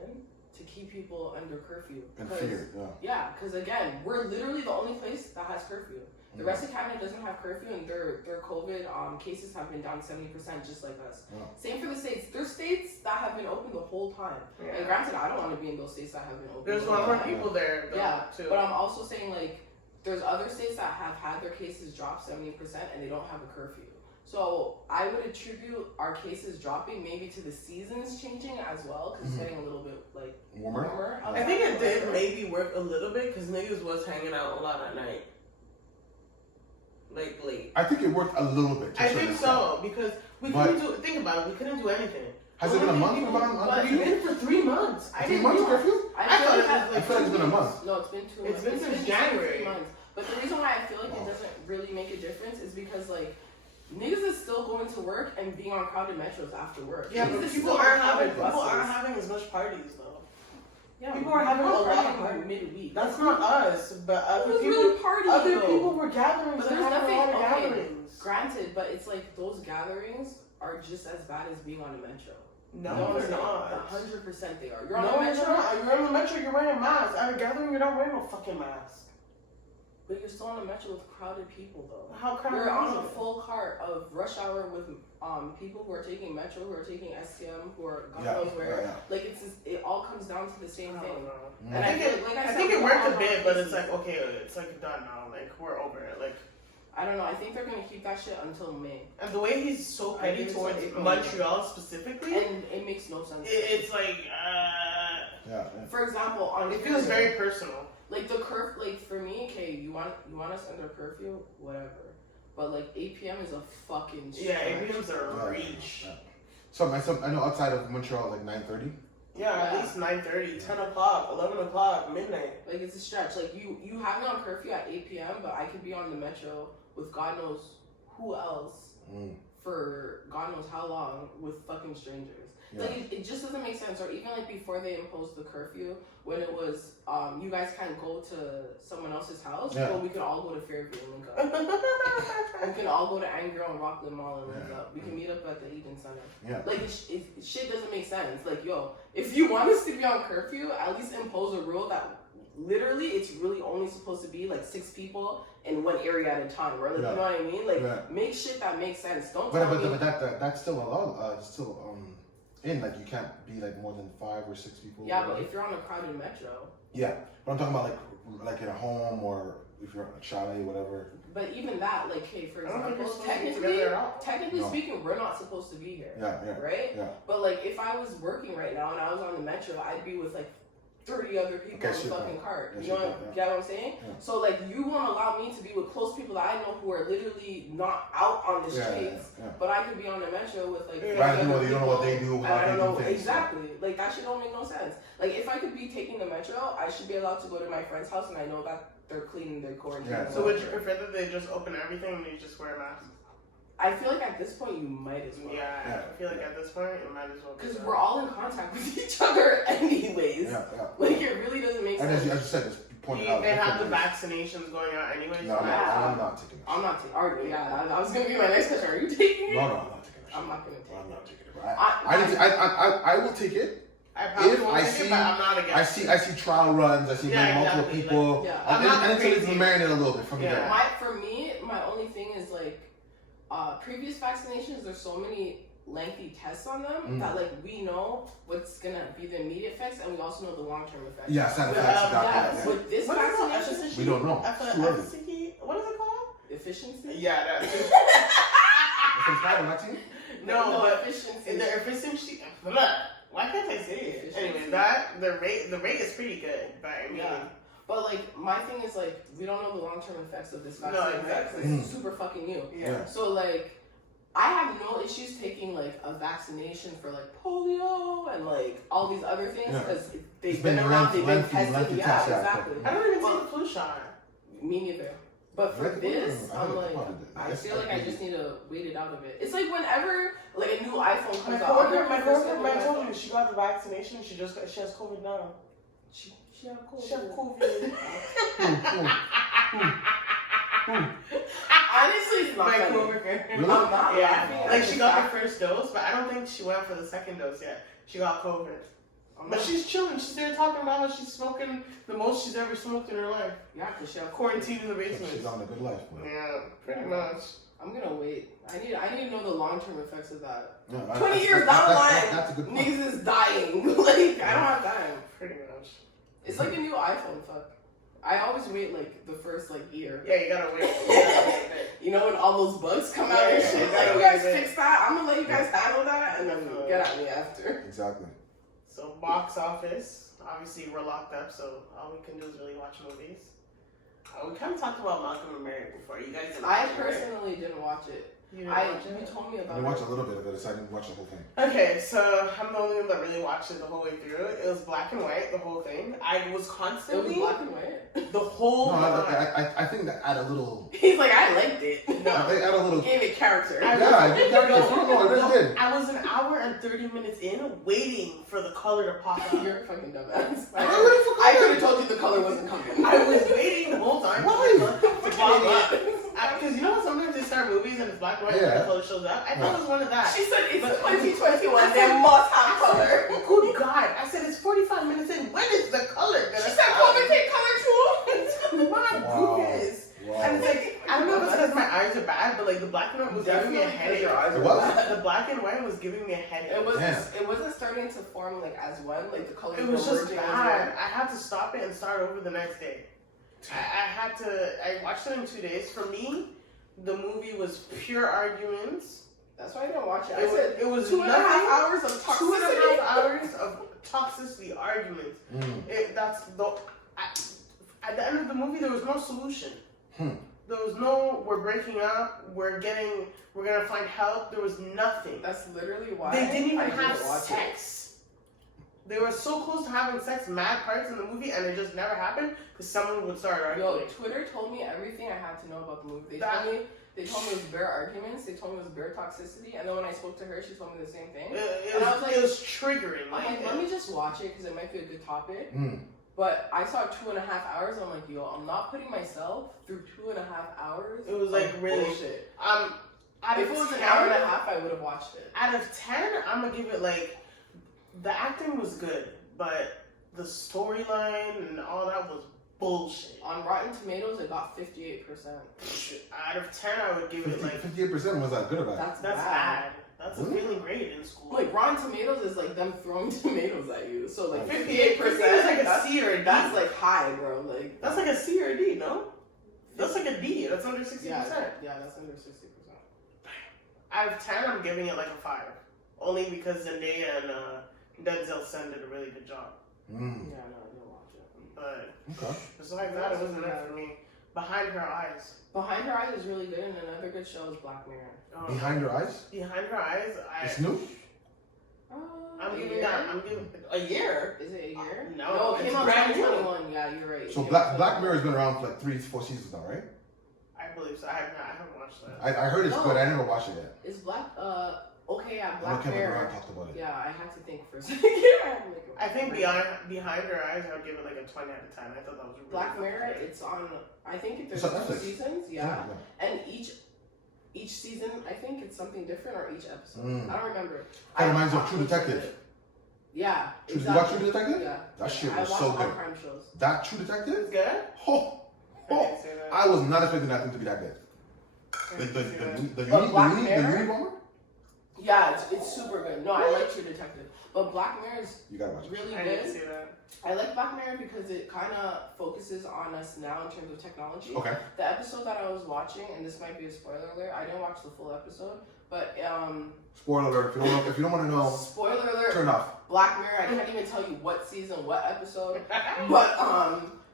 to keep people under curfew. And fear. Yeah. Yeah, because again, we're literally the only place that has curfew. The rest of Canada doesn't have curfew, and their COVID cases have been down 70%, just like us. Yeah. Same for the states. There's states that have been open the whole time. Yeah. And granted, I don't want to be in those states that have been open. There's the a lot whole more time. people there, though, Yeah, too. but I'm also saying like there's other states that have had their cases drop 70% and they don't have a curfew. So I would attribute our cases dropping maybe to the seasons changing as well, because it's getting a little bit like warmer. I think it did maybe work a little bit because niggas was hanging out a lot at night, like late. I think it worked a little bit. I think so because we couldn't do. Think about it. We couldn't do anything. Has it been a month? But it's been for 3 months. I didn't months realize. curfew? I thought it was like I feel like it's been a month. No, it's been 2 months. It's been since January. 3 months. But the reason why I feel like it doesn't really make a difference is because like niggas is still going to work and being on crowded metros after work. Yeah, niggas but is people still aren't on crowded having as much parties though. Yeah, people are having a lot of parties parties midweek. That's not us, but other people. Really partying, Other though. people were gathering. But They're there's having a lot of nothing. Okay, gatherings. granted, but it's like those gatherings are just as bad as being on the metro. No, they're not. 100% they are. You're on No, the metro. you're not. You're on the metro. You're wearing a mask. At a gathering, you're not wearing no fucking mask. But you're still on the metro with crowded people, though. How crowded You're is on a it? full cart of rush hour with people who are taking metro, who are taking STM, who are God knows where. Yeah. Like it all comes down to the same thing. Mm. And I think it worked a bit, but it's like okay, it's like done now. Like we're over it. Like I don't know. I think they're gonna keep that shit until May. and the way he's so petty towards Montreal specifically, And it makes no sense. it's like Yeah. For example, on it feels very personal. like the like for me, okay, you want us under curfew, whatever. But like 8 p.m. is a fucking stretch. Yeah, 8 p.m.'s a reach. Yeah. So I know outside of Montreal like 9:30. Yeah, at least 9:30, 10 o'clock, 11 o'clock, midnight. Like it's a stretch. Like you have me on curfew at 8 p.m., but I could be on the metro with God knows who else for God knows how long with fucking strangers. Yeah. Like it just doesn't make sense. Or even like before they imposed the curfew, when it was you guys can't go to someone else's house, but we can all go to Fairview and link up. We can all go to Angro and Rockland Mall and link up. We can meet up at the Eden Center. Yeah. Like shit doesn't make sense. Like yo, if you want us to be on curfew, at least impose a rule that literally it's really only supposed to be like 6 people in one area at a time, right? Like you know what I mean? Like make shit that makes sense. Don't tell me. But that's still allowed. In like you can't be like more than 5 or 6 people. Yeah, but if you're on a crowded metro. Yeah, but I'm talking about like in a home or if you're on a chalet, whatever. But even that, like, hey, for example, technically speaking, we're not supposed to be here. Yeah. Right? Yeah. But like, if I was working right now and I was on the metro, I'd be with like 30 other people in the fucking cart. You know get what I'm saying? Yeah. So like, you won't allow me to be with close people that I know who are literally not out on the streets, but I could be on the metro with like. Right, you don't know what they do, how they do things. Exactly. Like that shit don't make no sense. Like if I could be taking the metro, I should be allowed to go to my friend's house and I know that they're cleaning their quarantine. Yeah. So would you prefer that they just open everything and you just wear a mask? I feel like at this point you might as well. Yeah, I feel like at this point you might as well. Because we're all in contact with each other anyways. Yeah. Like it really doesn't make sense. And as you said, it's pointed out. They have the vaccinations going on anyways. No, I'm not taking it. I'm not taking it. Yeah, that was going to be my next question. Are you taking it? No, I'm not taking it. I'm not going to take it. I'm not taking it. I will take it. I probably won't take it, but I'm not against it. I see trial runs. I see multiple people. Like, and until it's marinated a little bit from there. For me, my only thing is like previous vaccinations. There's so many lengthy tests on them that like we know what's gonna be the immediate effects, and we also know the long-term effects. Yeah, side effects. With this vaccination, we don't know. What is it called? Efficiency. Yeah, that's it. Vaccine? No, but efficiency. The efficiency. Why can't I say it? Anyway, the rate is pretty good, but I mean. But like my thing is like we don't know the long-term effects of this vaccine. No, exactly. It's super fucking new. Yeah. So like I have no issues taking like a vaccination for like polio and like all these other things because they've been around, they've been tested. Yeah, exactly. I don't even take the flu shot. Me neither. But for this, I'm like, I feel like I just need to wait it out a bit. It's like whenever like a new iPhone comes out. My coworker told me she got the vaccination. She has COVID now. She had COVID. She had COVID. Honestly, it's not my funny. coworker. I'm not laughing. Like she got the first dose, but I don't think she went for the second dose yet. She got COVID. But she's chilling. She's there talking about how she's smoking the most she's ever smoked in her life. Yeah, because she had quarantined in the basement. She's on a good life, man. Yeah, pretty much. I'm gonna wait. I need to know the long-term effects of that. No, 20 years down the line, that's a good point. niggas is dying. Like I don't have time. Pretty much. It's like a new iPhone. Fuck. I always wait like the first like year. Yeah, you gotta wait. You know when all those bugs come out and shit. Like, you guys fix that. I'm gonna let you guys handle that, and then get at me after. Exactly. So box office. Obviously, we're locked up, so all we can do is really watch movies. We kind of talked about Malcolm and Mary before. You guys didn't I watch it, right? personally didn't watch it. You didn't watch it? You told me I about watched a little bit of it, so I didn't watch the whole thing. Okay, so I'm the only one that really watched it the whole way through. It was black and white, the whole thing. I was it. constantly It was black and white. the whole No, time. I think that add a little. He's like, I liked it. No. They add a little. Gave it character. Yeah, I think that no, it really did. I was an hour and 30 minutes in waiting for the color to pop up. You're a fucking dumbass. I I could have told you the color wasn't coming. I was waiting the whole time. Why? To pop up. Because you know what? Sometimes they start movies and it's black and white and the color shows up. I thought it was one of that. She said it's 2021. They must have color. Good God. I said it's 45 minutes in. When is the color gonna She said COVID take color too. My goodness. And it's like, I don't know if it's because my eyes are bad, but like the black and white was giving me a headache. The black and white was giving me a headache. It wasn't starting to form like as one. Like the colors It was were just merging bad. I had to stop it and start over the next day. I watched it in 2 days. For me, the movie was pure arguments. That's why I didn't watch it. It was 2.5 hours of toxicity. 2.5 hours of toxicity arguments. At the end of the movie, there was no solution. There was no, we're breaking up, we're gonna find help. There was nothing. That's literally why they didn't even I have didn't watch sex. They were so close to having sex, mad parts in the movie, and it just never happened because someone would start arguing. Yo, Twitter told me everything I had to know about the movie. They told me it was bare arguments. They told me it was bare toxicity. And then when I spoke to her, she told me the same thing. It was triggering. I'm like, let me just watch it because it might be a good topic. But I saw 2.5 hours. I'm like, yo, I'm not putting myself through 2.5 hours. It was like really bullshit. If it was an hour and a half, I would have watched it. Out of 10, I'm gonna give it like, the acting was good, but the storyline and all that was bullshit. On Rotten Tomatoes, it got 58%. Out of 10, I would give it like 58%. Was that good or bad? That's bad. That's a failing grade in school. Like Rotten Tomatoes is like them throwing tomatoes at you. So like 58% is like a C or a D. That's like high, bro. Like that's like a C or a D, no? That's like a D. That's under 60%. Yeah, that's under 60%. Out of 10, I'm giving it like a 5. Only because Zendaya and Denzel Sen did a really good job. Yeah, no, I didn't watch it. But okay. besides that, it wasn't enough for me. Behind Her Eyes. Behind Her Eyes is really good, and another good show is Black Mirror. Behind Her Eyes? Behind Her Eyes, It's new? I'm giving a year. Is it a year? No, it came out 2021. Yeah, you're right. So Black Mirror has been around for like 3 to 4 seasons now, right? I believe so. I haven't watched that. I heard it's good. I never watched it yet. Is Black okay? Yeah, Black Kevin Mirror. Durant talked about it. Yeah, I had to think for a second. I think Behind Her Eyes, I would give it like a 20 out of 10. I thought that was really Black good. Mirror. It's on. I think there's It's on 2 Netflix. seasons. Yeah. And each season, I think it's something different, or each episode. I don't remember. That reminds me of True Detective. Yeah. Did you watch True Detective? Yeah. That shit I was watch so all good. crime shows. That True Detective? It's good? I was not expecting that thing to be that good. The Black uni Mirror? bomber? Yeah, it's super good. No, I like True Detective. But Black Mirror is You gotta watch it. really I didn't good. see that. I like Black Mirror because it kind of focuses on us now in terms of technology. Okay. The episode that I was watching, and this might be a spoiler alert, I didn't watch the full episode, but Spoiler alert. If you don't want to know, spoiler alert, turn off. Black Mirror, I can't even tell you what season, what episode, but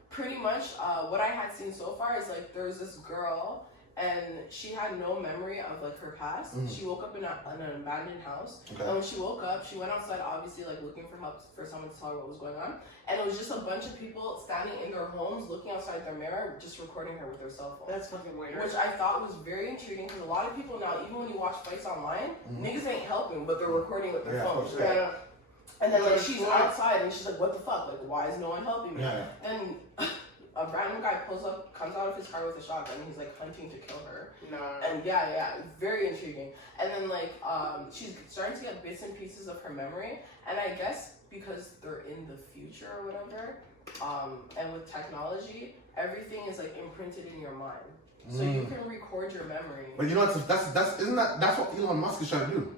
pretty much what I had seen so far is like there's this girl and she had no memory of like her past. She woke up in an abandoned house. Okay. And when she woke up, she went outside obviously like looking for help for someone to tell her what was going on. And it was just a bunch of people standing in their homes looking outside their mirror, just recording her with their cell phone. That's fucking weird. Which I thought was very intriguing because a lot of people now, even when you watch fights online, niggas ain't helping, but they're recording with their phones. Of course, Right? And then like she's outside and she's like, what the fuck? Like, why is no one helping me? Yeah. Then a random guy pulls up, comes out of his car with a shotgun, and he's like hunting to kill her. No. And yeah, very intriguing. And then like she's starting to get bits and pieces of her memory, and I guess because they're in the future or whatever, and with technology, everything is like imprinted in your mind, so you can record your memory. But you know that's what Elon Musk is trying to do.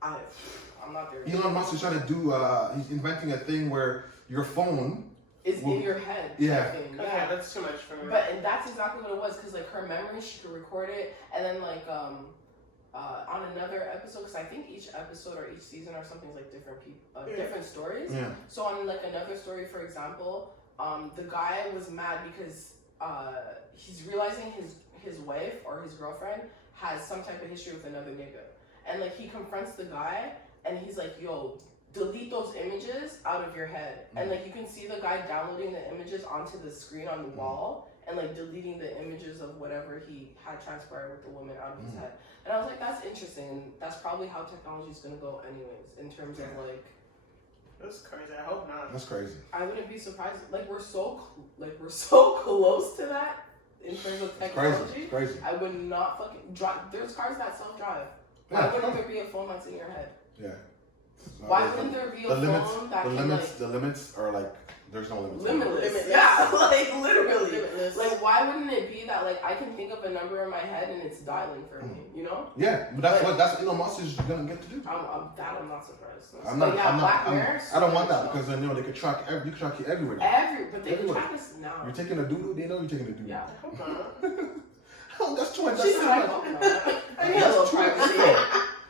I'm not there. Elon Musk is trying to do. He's inventing a thing where your phone is in your head. Yeah. Thing. Okay, Yeah, that's too much for me. But and that's exactly what it was, because like her memory, she could record it, and then like on another episode, because I think each episode or each season or something is like different people, different stories. Yeah. So on like another story, for example, the guy was mad because he's realizing his wife or his girlfriend has some type of history with another nigga, and like he confronts the guy, and he's like, "Yo, delete those images out of your head." And like you can see the guy downloading the images onto the screen on the wall, and like deleting the images of whatever he had transpired with the woman out of his head. And I was like, that's interesting, and that's probably how technology is gonna go anyways, in terms of like. That's crazy. I hope not. That's crazy. I wouldn't be surprised. Like we're so close to that in terms of technology. It's crazy. I would not fucking drive. There's cars that self-drive. Yeah, Why wouldn't there be a phone that's in your head? Yeah. Why wouldn't there be a phone that can like... The limits are like, there's no limits. Limitless. Yeah, like literally. Limitless. Like why wouldn't it be that like I can think of a number in my head and it's dialing for me, you know? Yeah, but that's what Elon Musk is gonna get to do. I'm not surprised. I don't want that because then they could track you can track you everywhere. But they can track us now. You're taking a doodle, they know you're taking a doodle. Yeah. Oh, that's too much. She's like, I need a little privacy.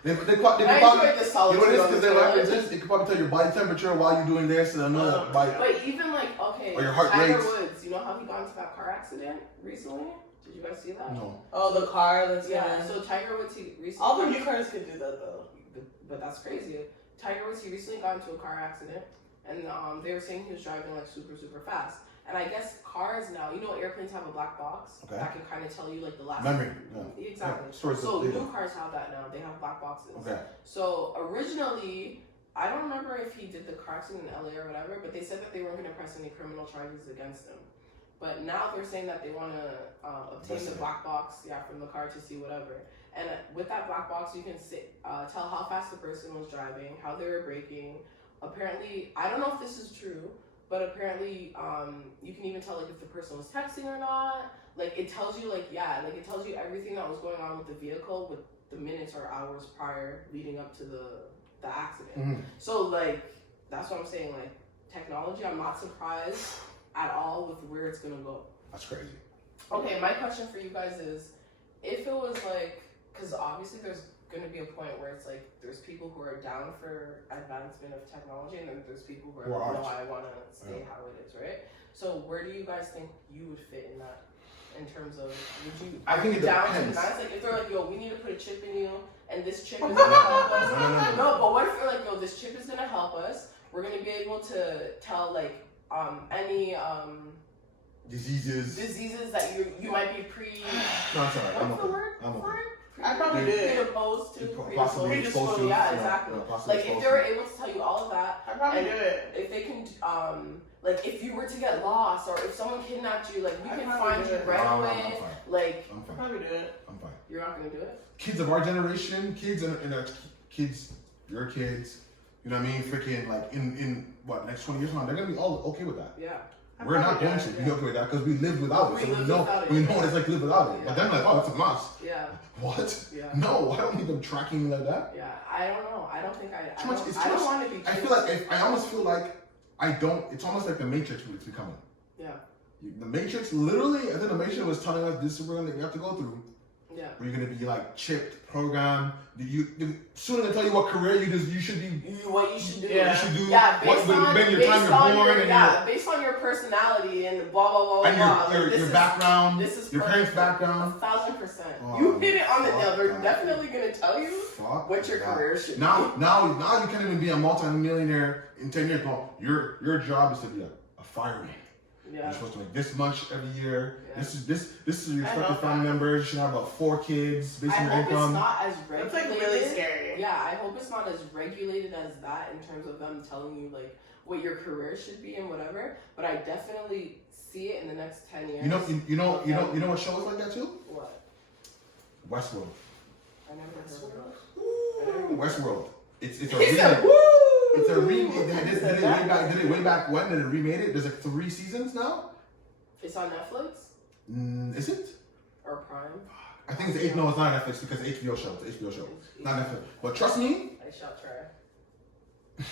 They I probably, enjoyed the solitude. you know what it is? Because they could probably tell your body temperature while you're doing this and another body. But even like, okay, or your heart Tiger rate. Woods, you know how he got into that car accident recently? Did you guys see that? No. Oh, the car that's Yeah, so Tiger Woods, he recently... All the new cars could do that though. But that's crazy. Tiger Woods, he recently got into a car accident, and they were saying he was driving like super fast. And I guess cars now, you know, airplanes have a black box that can kind of tell you like the last memory. Yeah. Exactly. Yeah. So new cars have that now. They have black boxes. Okay. So originally, I don't remember if he did the car accident in LA or whatever, but they said that they weren't going to press any criminal charges against him. But now they're saying that they want to obtain the black box, from the car to see whatever. And with that black box, you can tell how fast the person was driving, how they were braking. Apparently, I don't know if this is true, but apparently, you can even tell like if the person was texting or not. Like it tells you it tells you everything that was going on with the vehicle with the minutes or hours prior leading up to the accident. Mm-hmm. So like that's what I'm saying. Like technology, I'm not surprised at all with where it's gonna go. That's crazy. Okay, my question for you guys is, if it was like, because obviously there's gonna be a point where it's like there's people who are down for advancement of technology, and then there's people who are like, no, I want to stay how it is, right? So where do you guys think you would fit in that? In terms of, I think it down depends. to the max? Like if they're like, yo, we need to put a chip in you, and this chip is gonna help us. No, but what if they're like, yo, this chip is gonna help us. We're gonna be able to tell like any diseases that you might be No, I'm sorry. What's the word? I probably did. Predisposed to. Possibly exposed to. Yeah, exactly. Like if they were able to tell you all of that, I probably do it. if they can, like if you were to get lost or if someone kidnapped you, like we can find you right away. Like I'm fine. I probably do it. I'm fine. You're not gonna do it. Kids of our generation, kids and kids, your kids, you know what I mean? Freaking like in what next 20 years from now, they're gonna be all okay with that. Yeah. We're not going to be okay with that because we live without it. So we know what it's like to live without it. Yeah. But then like, oh, it's a must. Yeah. What? Yeah. No, I don't need them tracking me like that. Yeah. I don't know. I don't think I don't want to be. I feel like I almost feel like I don't. It's almost like the Matrix it's becoming. Yeah. The Matrix, literally, I think the Matrix was telling us this is what you have to go through. Yeah. Where you're gonna be like chipped, programmed. Soon they tell you what career you should be. What you should do. Yeah. You should do. Yeah. Based on based on your personality and blah blah blah and blah. your background. This is your parents' background. 1,000%. Oh, You hit it on the nail. They're God. definitely gonna tell you what your career should be. Now you can't even be a multi-millionaire in 10 years. No, your job is to be a fireman. Yeah. You're supposed to make this much every year. Yeah. This is your respective family members. You should have about 4 kids based on your income. It's not as regulated. That's like really scary. Yeah, I hope it's not as regulated as that in terms of them telling you like what your career should be and whatever. But I definitely see it in the next 10 years. You know what shows like that too? What? Westworld. I never heard of that. Westworld. It's a He remake. said, woo! It's a remake. Did it way back when? Then it remade it. There's like 3 seasons now. It's on Netflix? Is it? Or Prime? I think it's 8. No, it's not Netflix because it's HBO show. It's HBO show. Not Netflix. But trust me. I shall try.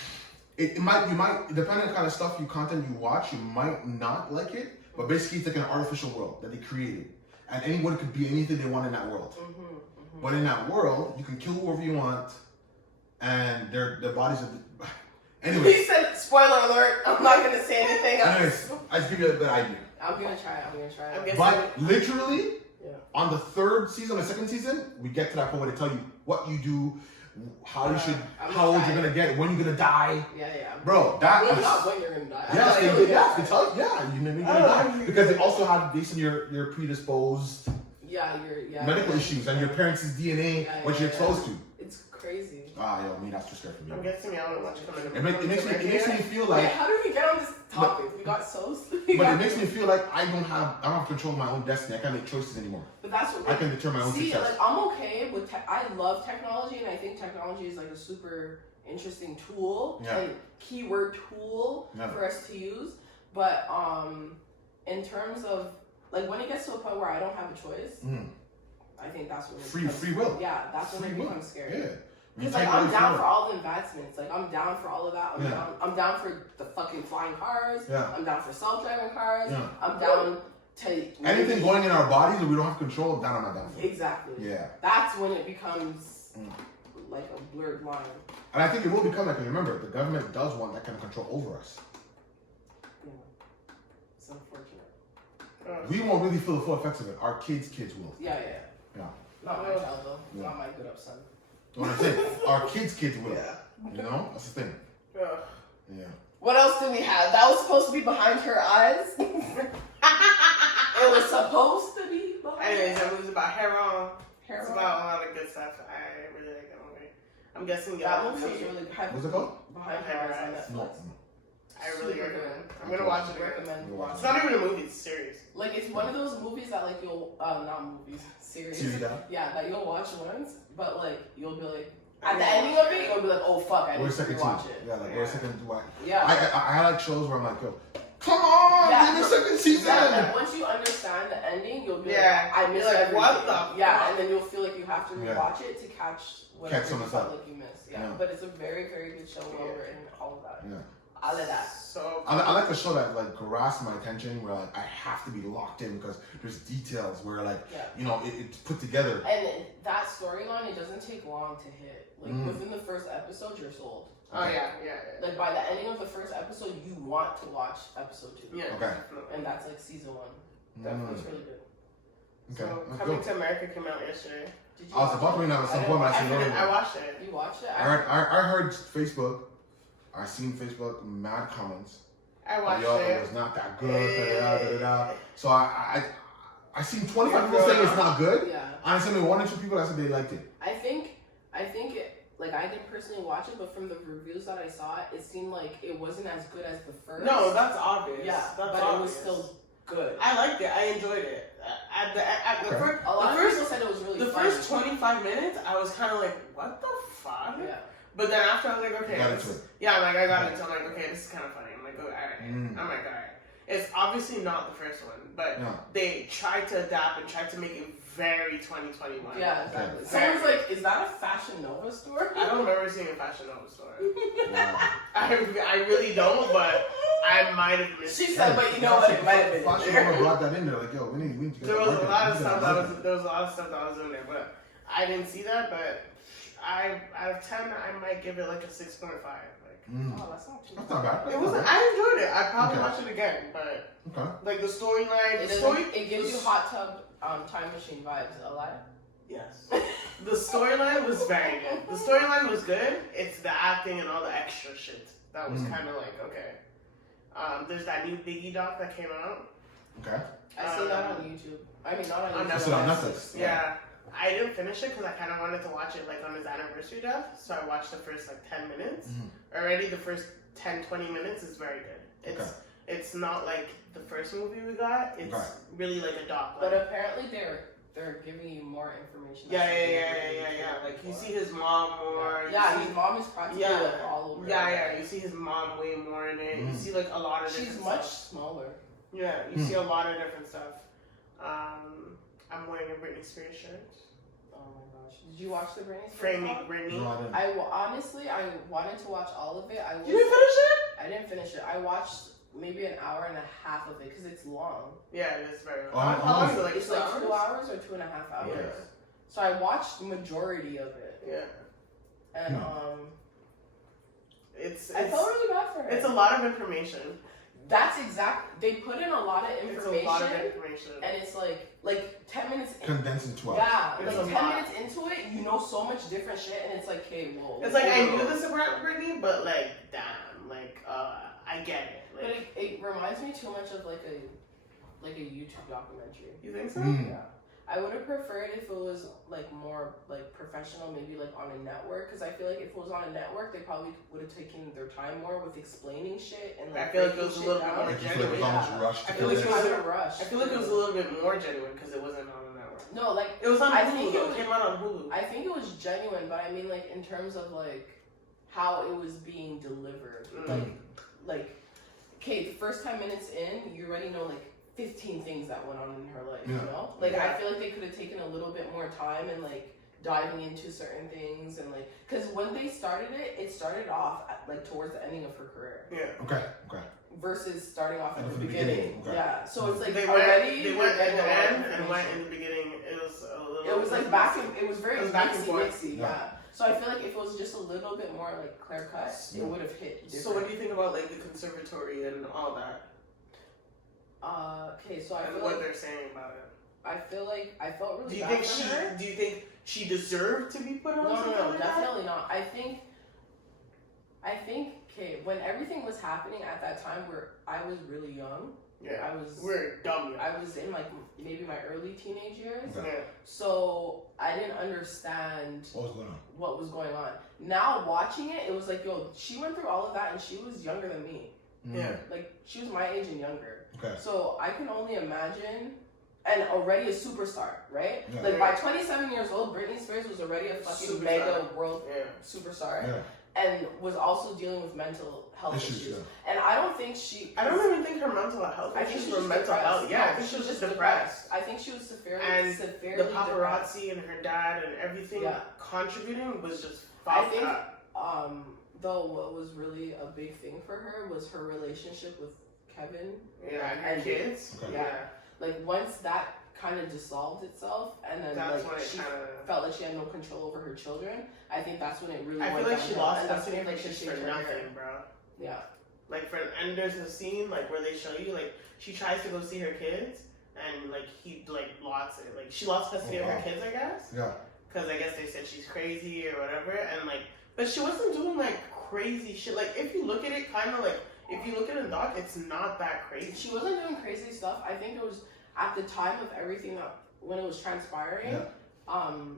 you might, depending on the kind of stuff content you watch, you might not like it. But basically, it's like an artificial world that they created, and anyone could be anything they want in that world. But in that world, you can kill whoever you want, and their bodies are. Anyway. He said, spoiler alert. I'm not gonna say anything else. Anyways, I just give you a good idea. I'm gonna try it. But literally, on the third season, the second season, we get to that point where they tell you what you do, how you should, how old you're gonna get, when you're gonna die. Yeah. Bro, that Well, is. not when you're gonna die. Yes, they tell you. Yeah, you're gonna die because they also have based on your predisposed medical issues and your parents' DNA, what you're exposed to. It's crazy. Me, that's too scary for me. I'm guessing y'all don't watch coming. It makes me feel like. Wait, how did we get on this topic? We got so. But it makes me feel like I don't have control of my own destiny. I can't make choices anymore. But that's what I can determine my own success. Like I'm okay with. I love technology, and I think technology is like a super interesting tool, like keyword tool for us to use. But in terms of like when it gets to a point where I don't have a choice, I think that's when free will. Yeah, that's when it becomes scary. Yeah. Because like I'm down for all the advancements. Like I'm down for all of that. I'm down for the fucking flying cars. Yeah. I'm down for self-driving cars. Yeah. I'm down to anything going in our bodies that we don't have control of. That I'm not down for. Exactly. Yeah. That's when it becomes like a blurred line. And I think it will become like. Remember, the government does want that kind of control over us. Yeah. It's unfortunate. We won't really feel the full effects of it. Our kids will. Yeah. Not my child though. Yeah. Not my good up son. What I'm saying, our kids will. Yeah. You know, that's the thing. Yeah. What else do we have? That was supposed to be behind her eyes. It was supposed to be behind. Anyways, it was about Heron. It's about a lot of good stuff. I really like that movie. I'm guessing that movie is really. What's it called? Behind Her Eyes on Netflix. I really recommend. I'm gonna watch it again. It's not even a movie; it's a series. Like it's one of those movies that like you'll not movies, series. Yeah, that you'll watch once, but like you'll be like at the ending of it, you'll be like, oh fuck, I need to watch it. Yeah, like where's second watch? Yeah. I like shows where I'm like, yo, come on, give me a second season. Yeah, once you understand the ending, you'll be like, I missed everything. What the? Yeah, and then you'll feel like you have to rewatch it to catch whatever you felt like you missed. Yeah, but it's a very, very good show, well written, all of that. Yeah. All of that. So I like a show that like grasps my attention where like I have to be locked in because there's details where like you know it's put together. And that storyline, it doesn't take long to hit. Like within the first episode, you're sold. Oh yeah. Like by the ending of the first episode, you want to watch episode 2. Yeah. Okay. And that's like season 1. Definitely, it's really good. Okay. So Coming to America came out yesterday. Did you? I was about to bring that at some point, but I watched it. You watched it? I heard Facebook. I seen Facebook mad comments. I watched it was not that good. So I seen 25 people saying it's not good. Yeah. Honestly, I mean, 1 or 2 people that said they liked it. I think it, like I didn't personally watch it, but from the reviews that I saw, it seemed like it wasn't as good as the first. No, that's obvious. Yeah, that's but obvious. it was still good. I liked it. I enjoyed it. The first, a lot of people said it was really the funny. first 25 minutes, I was kind of like, what the fuck? Yeah. But then after I was like, okay. I got it. So I'm like, okay, this is kind of funny. I'm like, alright. I'm like, alright. It's obviously not the first one, but they tried to adapt and tried to make it very 2021. Yeah, exactly. Someone's like, is that a Fashion Nova store? I don't remember seeing a Fashion Nova store. I really don't, but I might have missed it. She said, but you know what, it might have been. Fashion Nova brought that in there, like, yo, we need to get there was a lot of stuff that was in there, but I didn't see that, but out of 10, I might give it like a 6.5. Oh, that's not bad. It was. I enjoyed it. I probably watch it again, but like the storyline, it gives you hot tub time machine vibes. A lot. Yes. The storyline was very good. The storyline was good. It's the acting and all the extra shit that was kind of like okay. There's that new Biggie doc that came out. Okay. I see that on YouTube. I mean, not on YouTube. On Netflix. Yeah. I didn't finish it because I kind of wanted to watch it like on his anniversary death. So I watched the first like 10 minutes. Already the first 10-20 minutes is very good. It's not like the first movie we got. It's really like a doc. But apparently they're giving you more information. Yeah. Like you see his mom more. Yeah, his mom is practically like all over. Yeah. You see his mom way more in it. You see like a lot of different She's stuff. much smaller. Yeah, you see a lot of different stuff. I'm wearing a Britney Spears shirt. Oh my watch. Did you watch the Britney Spears Franny, vlog? Britney. No, I didn't. Honestly, I wanted to watch all of it. You didn't finish it? I didn't finish it. I watched maybe an hour and a half of it because it's long. Yeah, it is very Oh, long. How long is it? Like It's 2 like hours? 2 hours or 2.5 hours. Yeah. So I watched the majority of it, Yeah. and It's I felt really bad for her. it's a lot of information. That's exact. They put in a lot of It's information, a lot of information. and it's like 10 minutes. Condensed in 2 hours. Yeah, It's like a 10 lot. minutes into it, you know so much different shit, and it's like, hey, whoa. It's like I knew this about Britney, but like, damn, like, I get it. But Like, it reminds me too much of like a YouTube documentary. you think so? Mm. Yeah. I would have preferred if it was like more like professional, maybe like on a network. Because I feel like if it was on a network, they probably would have taken their time more with explaining shit and like I feel like it breaking was a shit little bit down. more Like, you feel like it was genuine. almost rushed. I feel like it Kind was. of rushed. I feel like it was a little bit more genuine because it wasn't on a network. No, like It was on I Hulu. think Though. it was- It came out on Hulu. I think it was genuine, but I mean like in terms of like how it was being delivered. Mm. Like okay, the first 10 minutes in, you already know like 15 things that went on in her life, you Yeah. know? Like Yeah. I feel like they could have taken a little bit more time and like diving into certain things and like because when they started it, it started off at, like towards the ending of her career Yeah. Okay. Okay. versus starting off at At the the beginning. beginning, okay. Yeah, so it's like They already went like, at the a lot of end and went information. in the beginning. It was a little. It was like back and it was very It was back and mixy, forth. mixy, yeah. So I feel like if it was just a little bit more like clear cut, it would have hit different. So what do you think about like the conservatory and all that, Okay, so I and feel what like they're saying about it? I feel like I felt really Do you bad think for she? her. Do you think she deserved to be put on? No, something no, like that? definitely not. I think, okay, when everything was happening at that time where I was really young, Yeah. I was, We're dumb. Yeah. I was in like maybe my early teenage years, Okay. Yeah. so I didn't understand What was going on? what was going on. Now watching it, it was like, yo, she went through all of that and she was younger than me. Yeah. Like she was my age and younger. Okay. So I can only imagine, and already a superstar, right? Yeah. Like by 27 years old, Britney Spears was already a fucking Superstar. mega world Yeah. superstar, Yeah. and was also dealing with mental health Issues. issues. Yeah. And I don't think she. I don't even think her mental health. I think she her was mental depressed. health. Yeah, No, I think she was just depressed. depressed. I think she was severely, And severely The depressed. paparazzi and her dad and everything Yeah. contributing was just I fucked think, up. though, what was really a big thing for her was her relationship with Kevin. Yeah, and her and- kids. Okay. Yeah. Like once that kind of dissolved itself, and then That's when like it she kind of. felt like she had no control over her children. I think that's when it really. I went feel like she downhill, lost and that that's when like pictures she for changed her hair. nothing, bro. Yeah. Like and there's a scene like where they show you like she tries to go see her kids and like he like lost it. Like she lost custody of her wow. kids, I guess. Yeah. Because I guess they said she's crazy or whatever, and like, but she wasn't doing like crazy shit. Like if you look at it, kind of like if you look at the doc, it's not that crazy. She wasn't doing crazy stuff. I think it was at the time of everything that when it was transpiring. Yeah.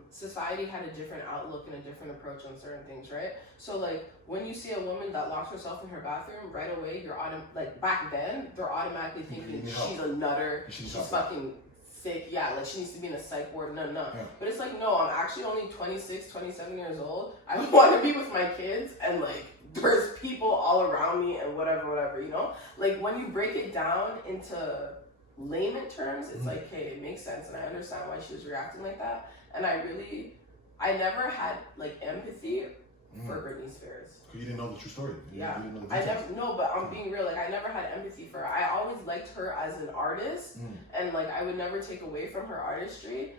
Society had a different outlook and a different approach on certain things, right? So like when you see a woman that locks herself in her bathroom, right away you're like back then they're automatically thinking need help. she's a nutter, She's she's fucking sick, yeah, like she needs to be in a psych ward, no. Yeah. But it's like, no, I'm actually only 26, 27 years old. I want to be with my kids and like there's people all around me and whatever, you know? Like when you break it down into layman terms, it's like, hey, it makes sense and I understand why she was reacting like that. And I never had like empathy for Britney Spears. Because you didn't know the true story. You Yeah, didn't know the I details. never, no, but I'm being real, like I never had empathy for her. I always liked her as an artist and like I would never take away from her artistry,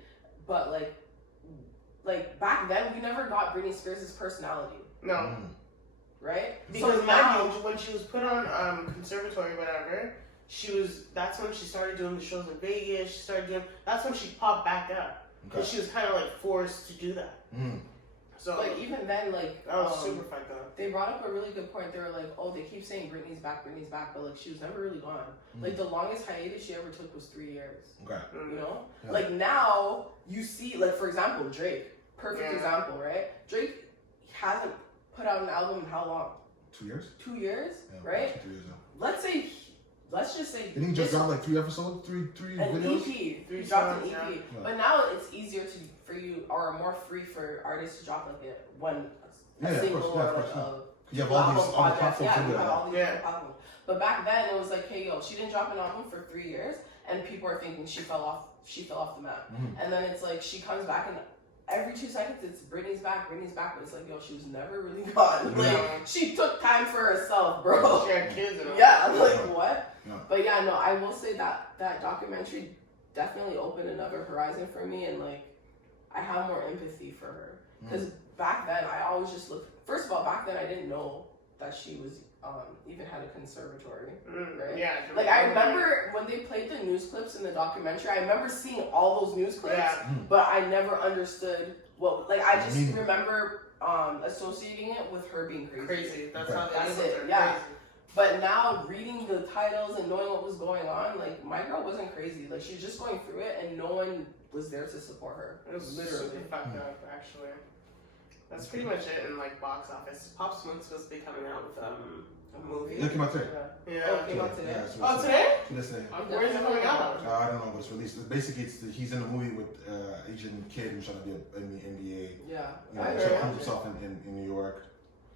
but like back then we never got Britney Spears' personality, No, right? because so now, mind you, when she was put on conservatory, whatever, that's when she started doing the shows in Vegas. She started doing. That's when she popped back up. Okay. Because she was kind of like forced to do that. So like even then, like that was super fucked up. they brought up a really good point. They were like, oh, they keep saying Britney's back, but like she was never really gone. Like the longest hiatus she ever took was 3 years. Okay. You know, Yeah. like now you see, like for example, Drake, perfect Yeah. example, right? Drake hasn't put out an album in how long? 2 years? 2 years, Yeah, right? 2 years now. Let's just say Didn't he just drop like 3 episodes? Three an videos? EP. Three He dropped an songs, EP, yeah. but now it's easier for you or more free for artists to drop like a Yeah, single of course, yeah, or of like course, a You have all these album other project. platforms Yeah, to you do have that. all these Yeah. different platforms. But back then it was like, hey yo, she didn't drop an album for 3 years, and people are thinking she fell off the map. And then it's like she comes back and every 2 seconds it's Britney's back, but it's like, yo, she was never really gone. Like, she took time for herself, bro. She had kids and all. Yeah, like, what? Yeah. But yeah, no, I will say that documentary definitely opened another horizon for me, and like, I have more empathy for her. Because back then, I always just looked, first of all, back then I didn't know that she was, even had a conservatory, right? Yeah. Like, I remember when they played the news clips in the documentary, I remember seeing all those news clips, but I never understood what, like, I just remember associating it with her being crazy. That's how That's it, yeah. But now, reading the titles and knowing what was going on, like, my girl wasn't crazy. Like, she was just going through it, and no one was there to support her. It was literally super fucked up, actually. That's pretty much it in, like, box office. Pop Smoke's supposed to be coming out with a movie. It came out today. Yeah. Oh, it came out today. Yeah, Oh, today? Today. Where is it coming out? I don't know, but it's released. Basically, he's in a movie with Asian kid who's trying to be in the NBA. Yeah. You know, trying to prove himself in New York.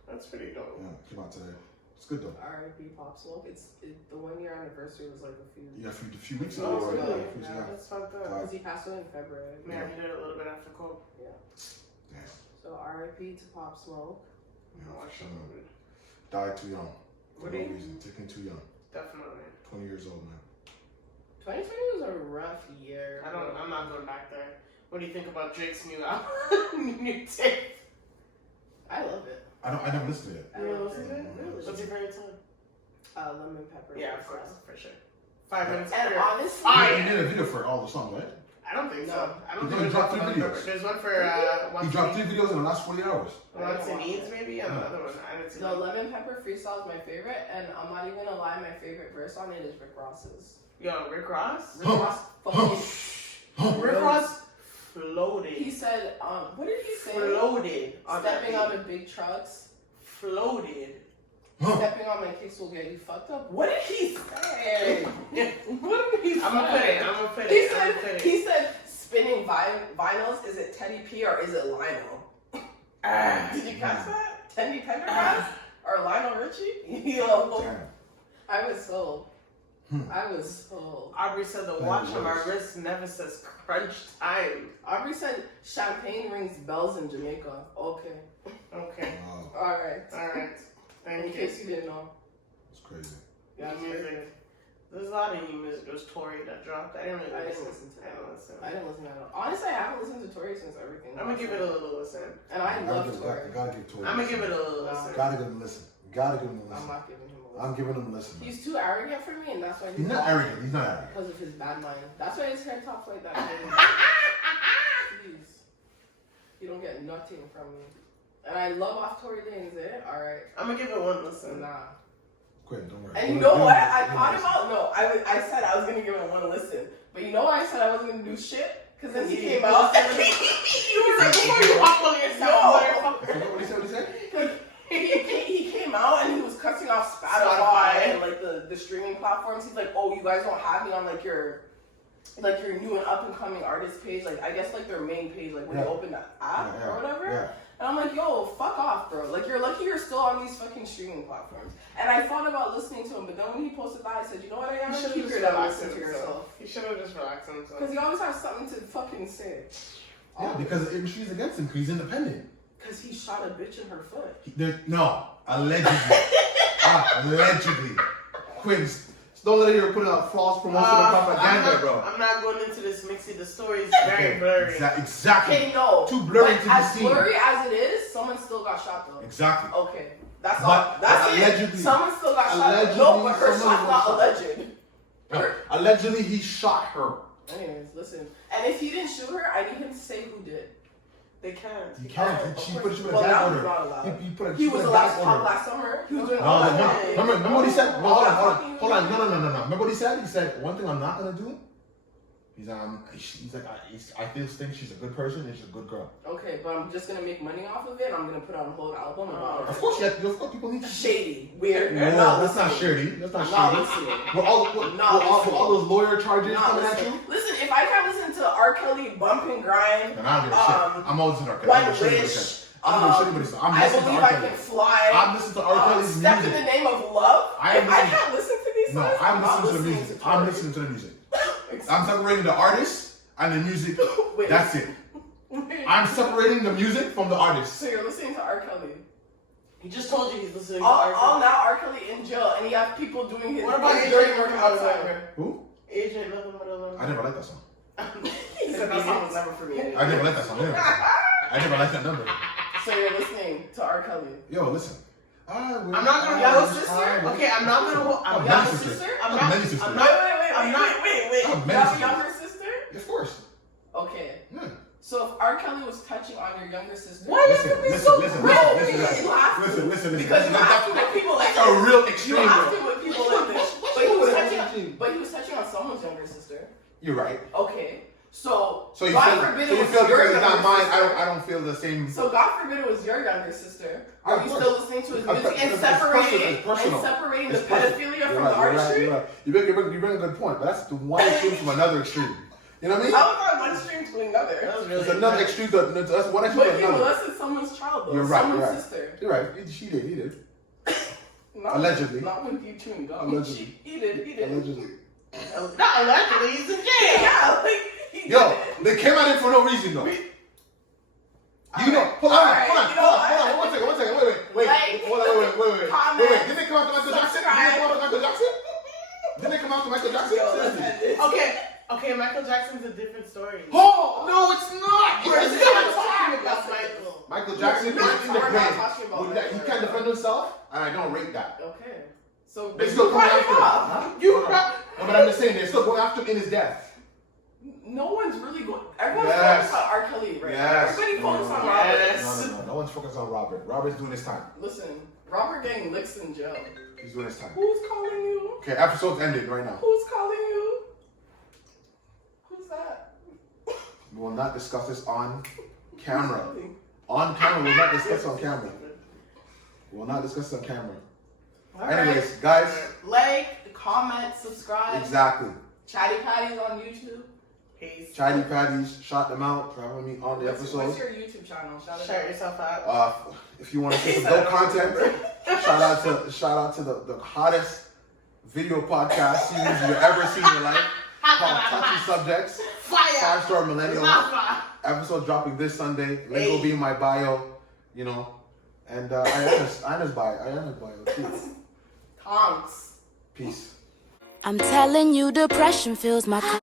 That's pretty dope. Yeah, came out today. It's good though. R.I.P. Pop Smoke. The 1 year anniversary was like a few weeks Oh, ago. really? Yeah. That's fucked up. Because he passed away in February. Yeah, he did it a little bit after Coke. Yeah. Yeah. So R.I.P. to Pop Smoke. Died too young. For What no do you- reason. Taken too young. Definitely. 20 years old, man. 2020 was a rough year. I'm not going back there. What do you think about Drake's new album? New tape? I love it. I never listened to it. I You love listen it. to it? What's your favorite song? Lemon Pepper. Yeah, of course, for sure. 5 minutes. And after. honestly, He did a video for all the songs, right? I don't think so. No. I don't He think dropped there's 3 videos. There's one for He What's dropped It 3 videos in the last 40 hours. Wants and Needs, maybe? And another one. I didn't see the that. Lemon Pepper freestyle is my favorite, and I'm not even gonna lie, my favorite verse on it is Rick Ross's. Yo, Rick Ross? Rick Ross fucking. Rick Ross floated. He said, what did he say? Floated. On that Stepping beat. out of big trucks. Floated. Stepping on my kicks will get you fucked up. What did he say? What did he say? I'm gonna put it. He said, spinning vinyls, is it Teddy P or is it Lionel? Did you catch that? Teddy Pendergrass or Lionel Richie? Yo, Damn. I was sold. Aubrey said the watch on my wrist never says crunch time. Aubrey said champagne rings bells in Jamaica. Okay. Okay. Wow. Alright. Thank In you. case you didn't know. It's crazy. Yeah, it's Music. crazy. There's a lot of new music. There was Tori that dropped. I didn't listen to that. I didn't listen to that. Honestly, I haven't listened to Tori since everything. I'm gonna give it a little listen. And I love Tori. Gotta give Tori. I'm gonna give it a little listen. Gotta give him a listen. Gotta give him a I'm listen. not giving him a listen. I'm giving him a listen. Man. He's too arrogant for me, and that's why He's not arrogant. He's not arrogant. Because of his bad mind. That's why his hair talks like that. Please. You don't get nothing from me. And I love off Tory Lanez, alright. I'm gonna give it one listen. Nah. Quit, don't worry. And you know what? I thought about, I said I was going to give it one listen. But you know why I said I wasn't going to do shit? Because then he came out. You was like, before you hop on yourself, What he said? He came out and he was cussing off Spotify and like the streaming platforms. He's like, oh, you guys don't have me on like your new and up and coming artist page. Like, I guess like their main page, like when you open the app or whatever. Yeah. And I'm like, yo, fuck off, bro. Like, you're lucky you're still on these fucking streaming platforms. And I thought about listening to him, but then when he posted that, I said, you know what, I am gonna keep your dumb listen to yourself. He should have just relaxed himself. Because he always has something to fucking say. Yeah, because the industry's against him. He's independent. Because he shot a bitch in her foot. No, allegedly. Allegedly. Quiz. Don't let her put out false promotional propaganda, bro. I'm not going into this mixy. The story is very blurry. Exactly. Okay, no. Too blurry to be as seen. blurry as it is, someone still got shot though. Exactly. Okay. That's But all. That's allegedly- it. Someone still got shot. allegedly No, but her someone shot not was shot. alleged. No, allegedly, he shot her. Anyways, listen. And if he didn't shoot her, I need him to say who did. They can't. He can't. She put a Well, gag that was order. not allowed. He put a He she was put a allowed gag to talk order. last summer. He was doing No, all no, that. remember what he said? Hold on. Hold on. No. Remember what he said? He said, one thing I'm not going to do. He's like, I just think she's a good person and she's a good girl. Okay, but I'm just gonna make money off of it. I'm gonna put out a whole album about Of her. course, people need to. Shady, weird. No, that's not listening. shady. That's not Not shady. listening. With all those lawyer charges Not coming at listening. you. Listen, if I can't listen to R. Kelly bump and grind, Then I don't give a shit. I'm always listening to R. Kelly. One I don't give a shit what he Wish, said. I don't give a shit what he said. I'm I listening to Believe R. I Kelly. Can Fly, I'm listening to R. Kelly's Step in music. the Name of Love. I am If I listening- can't listen to these No, songs, I'm not listening to the music. I'm listening to the music. I'm separating the artist and the music. Wait. That's it. Wait. I I'm separating the music from the artist. So you're listening to R. Kelly. He just told you he's listening to All now R. Kelly in jail, and you have people doing his. What about his Agent dirty work Nothing But a outside? Lover? Who? Agent Nothing But a Lover. I never liked that song. He said that song was never for me. I never liked that song. I never liked that number. So you're listening to R. Kelly. Yo, listen. I'm not gonna You have a hold. sister? Okay, I'm not gonna hold. I'm You have a many sister? sisters. I'm I not. have many sisters. I'm not. I'm not. Wait. I have You many have a sisters. younger sister? Of course. Okay. Yeah. So if R. Kelly was touching on your younger sister, Why you have to be so listen, rude? listen. Because you have to with people like That's a this. real You extreme. have bro. to with people like this. But he was touching on someone's younger sister. You're right. Okay. So you God feel, forbid so it you was feel your because it's not younger mine, sister. I don't feel the same. So God forbid it was your younger sister. Of Are you course. still listening to his Of music course. and It's separating personal. the pedophilia from the artistry? You're right. You bring a good point, but that's the one extreme from another extreme. You know what I mean? I was on one extreme to another. That was It's really another bad. extreme. That's one extreme But to he another. molested someone's child though. You're right. Someone's You're right. sister. You're right. He did. Not, Allegedly. Not with you chewing gum. Allegedly. He did. Allegedly. Not allegedly. He's in jail. Yeah, like he Yo, did it. they came at him for no reason though. Hold on, Alright, hold on. you know what? One second. Wait. Like, Hold on, wait. comment, Didn't they come after Michael Jackson? Didn't they come after Michael Jackson? Yo, let's end this. Okay, Michael Jackson's a different story. Oh, no, it's not. We're It's not not. talking about Michael. Michael Jackson is in the We're not grave. talking about He that. can't defend himself, and I don't rate that. Okay. So They still going after him. Huh? You No, but I'm just saying, they're still going after him in his death. No one's really going. Everyone's Yes. focused on R. Kelly right now. Yes. Everybody focused on Yes. Robert. No one's focused on Robert. Robert's doing his time. Listen, Robert getting licks in jail. He's doing his time. Who's calling you? Okay, episode's ended right now. Who's calling you? Who's that? We will not discuss this on camera. On camera, we'll not discuss on camera. We will not discuss on camera. Anyways, guys. Like, comment, subscribe. Exactly. ChattyPatties on YouTube. Peace. ChattyPatties, shout them out for having me on the What's episode. your YouTube channel? Shout it Shout out. yourself out. If you want to see some dope content, shout out to the hottest video podcast series you've ever seen in your life called Touchy Subjects. Fire. 5-star millennial. Lava. Episode dropping this Sunday. Link will be in my bio, you know. And Anna's bio too. Tonks. Peace. I'm telling you, depression fills my cup.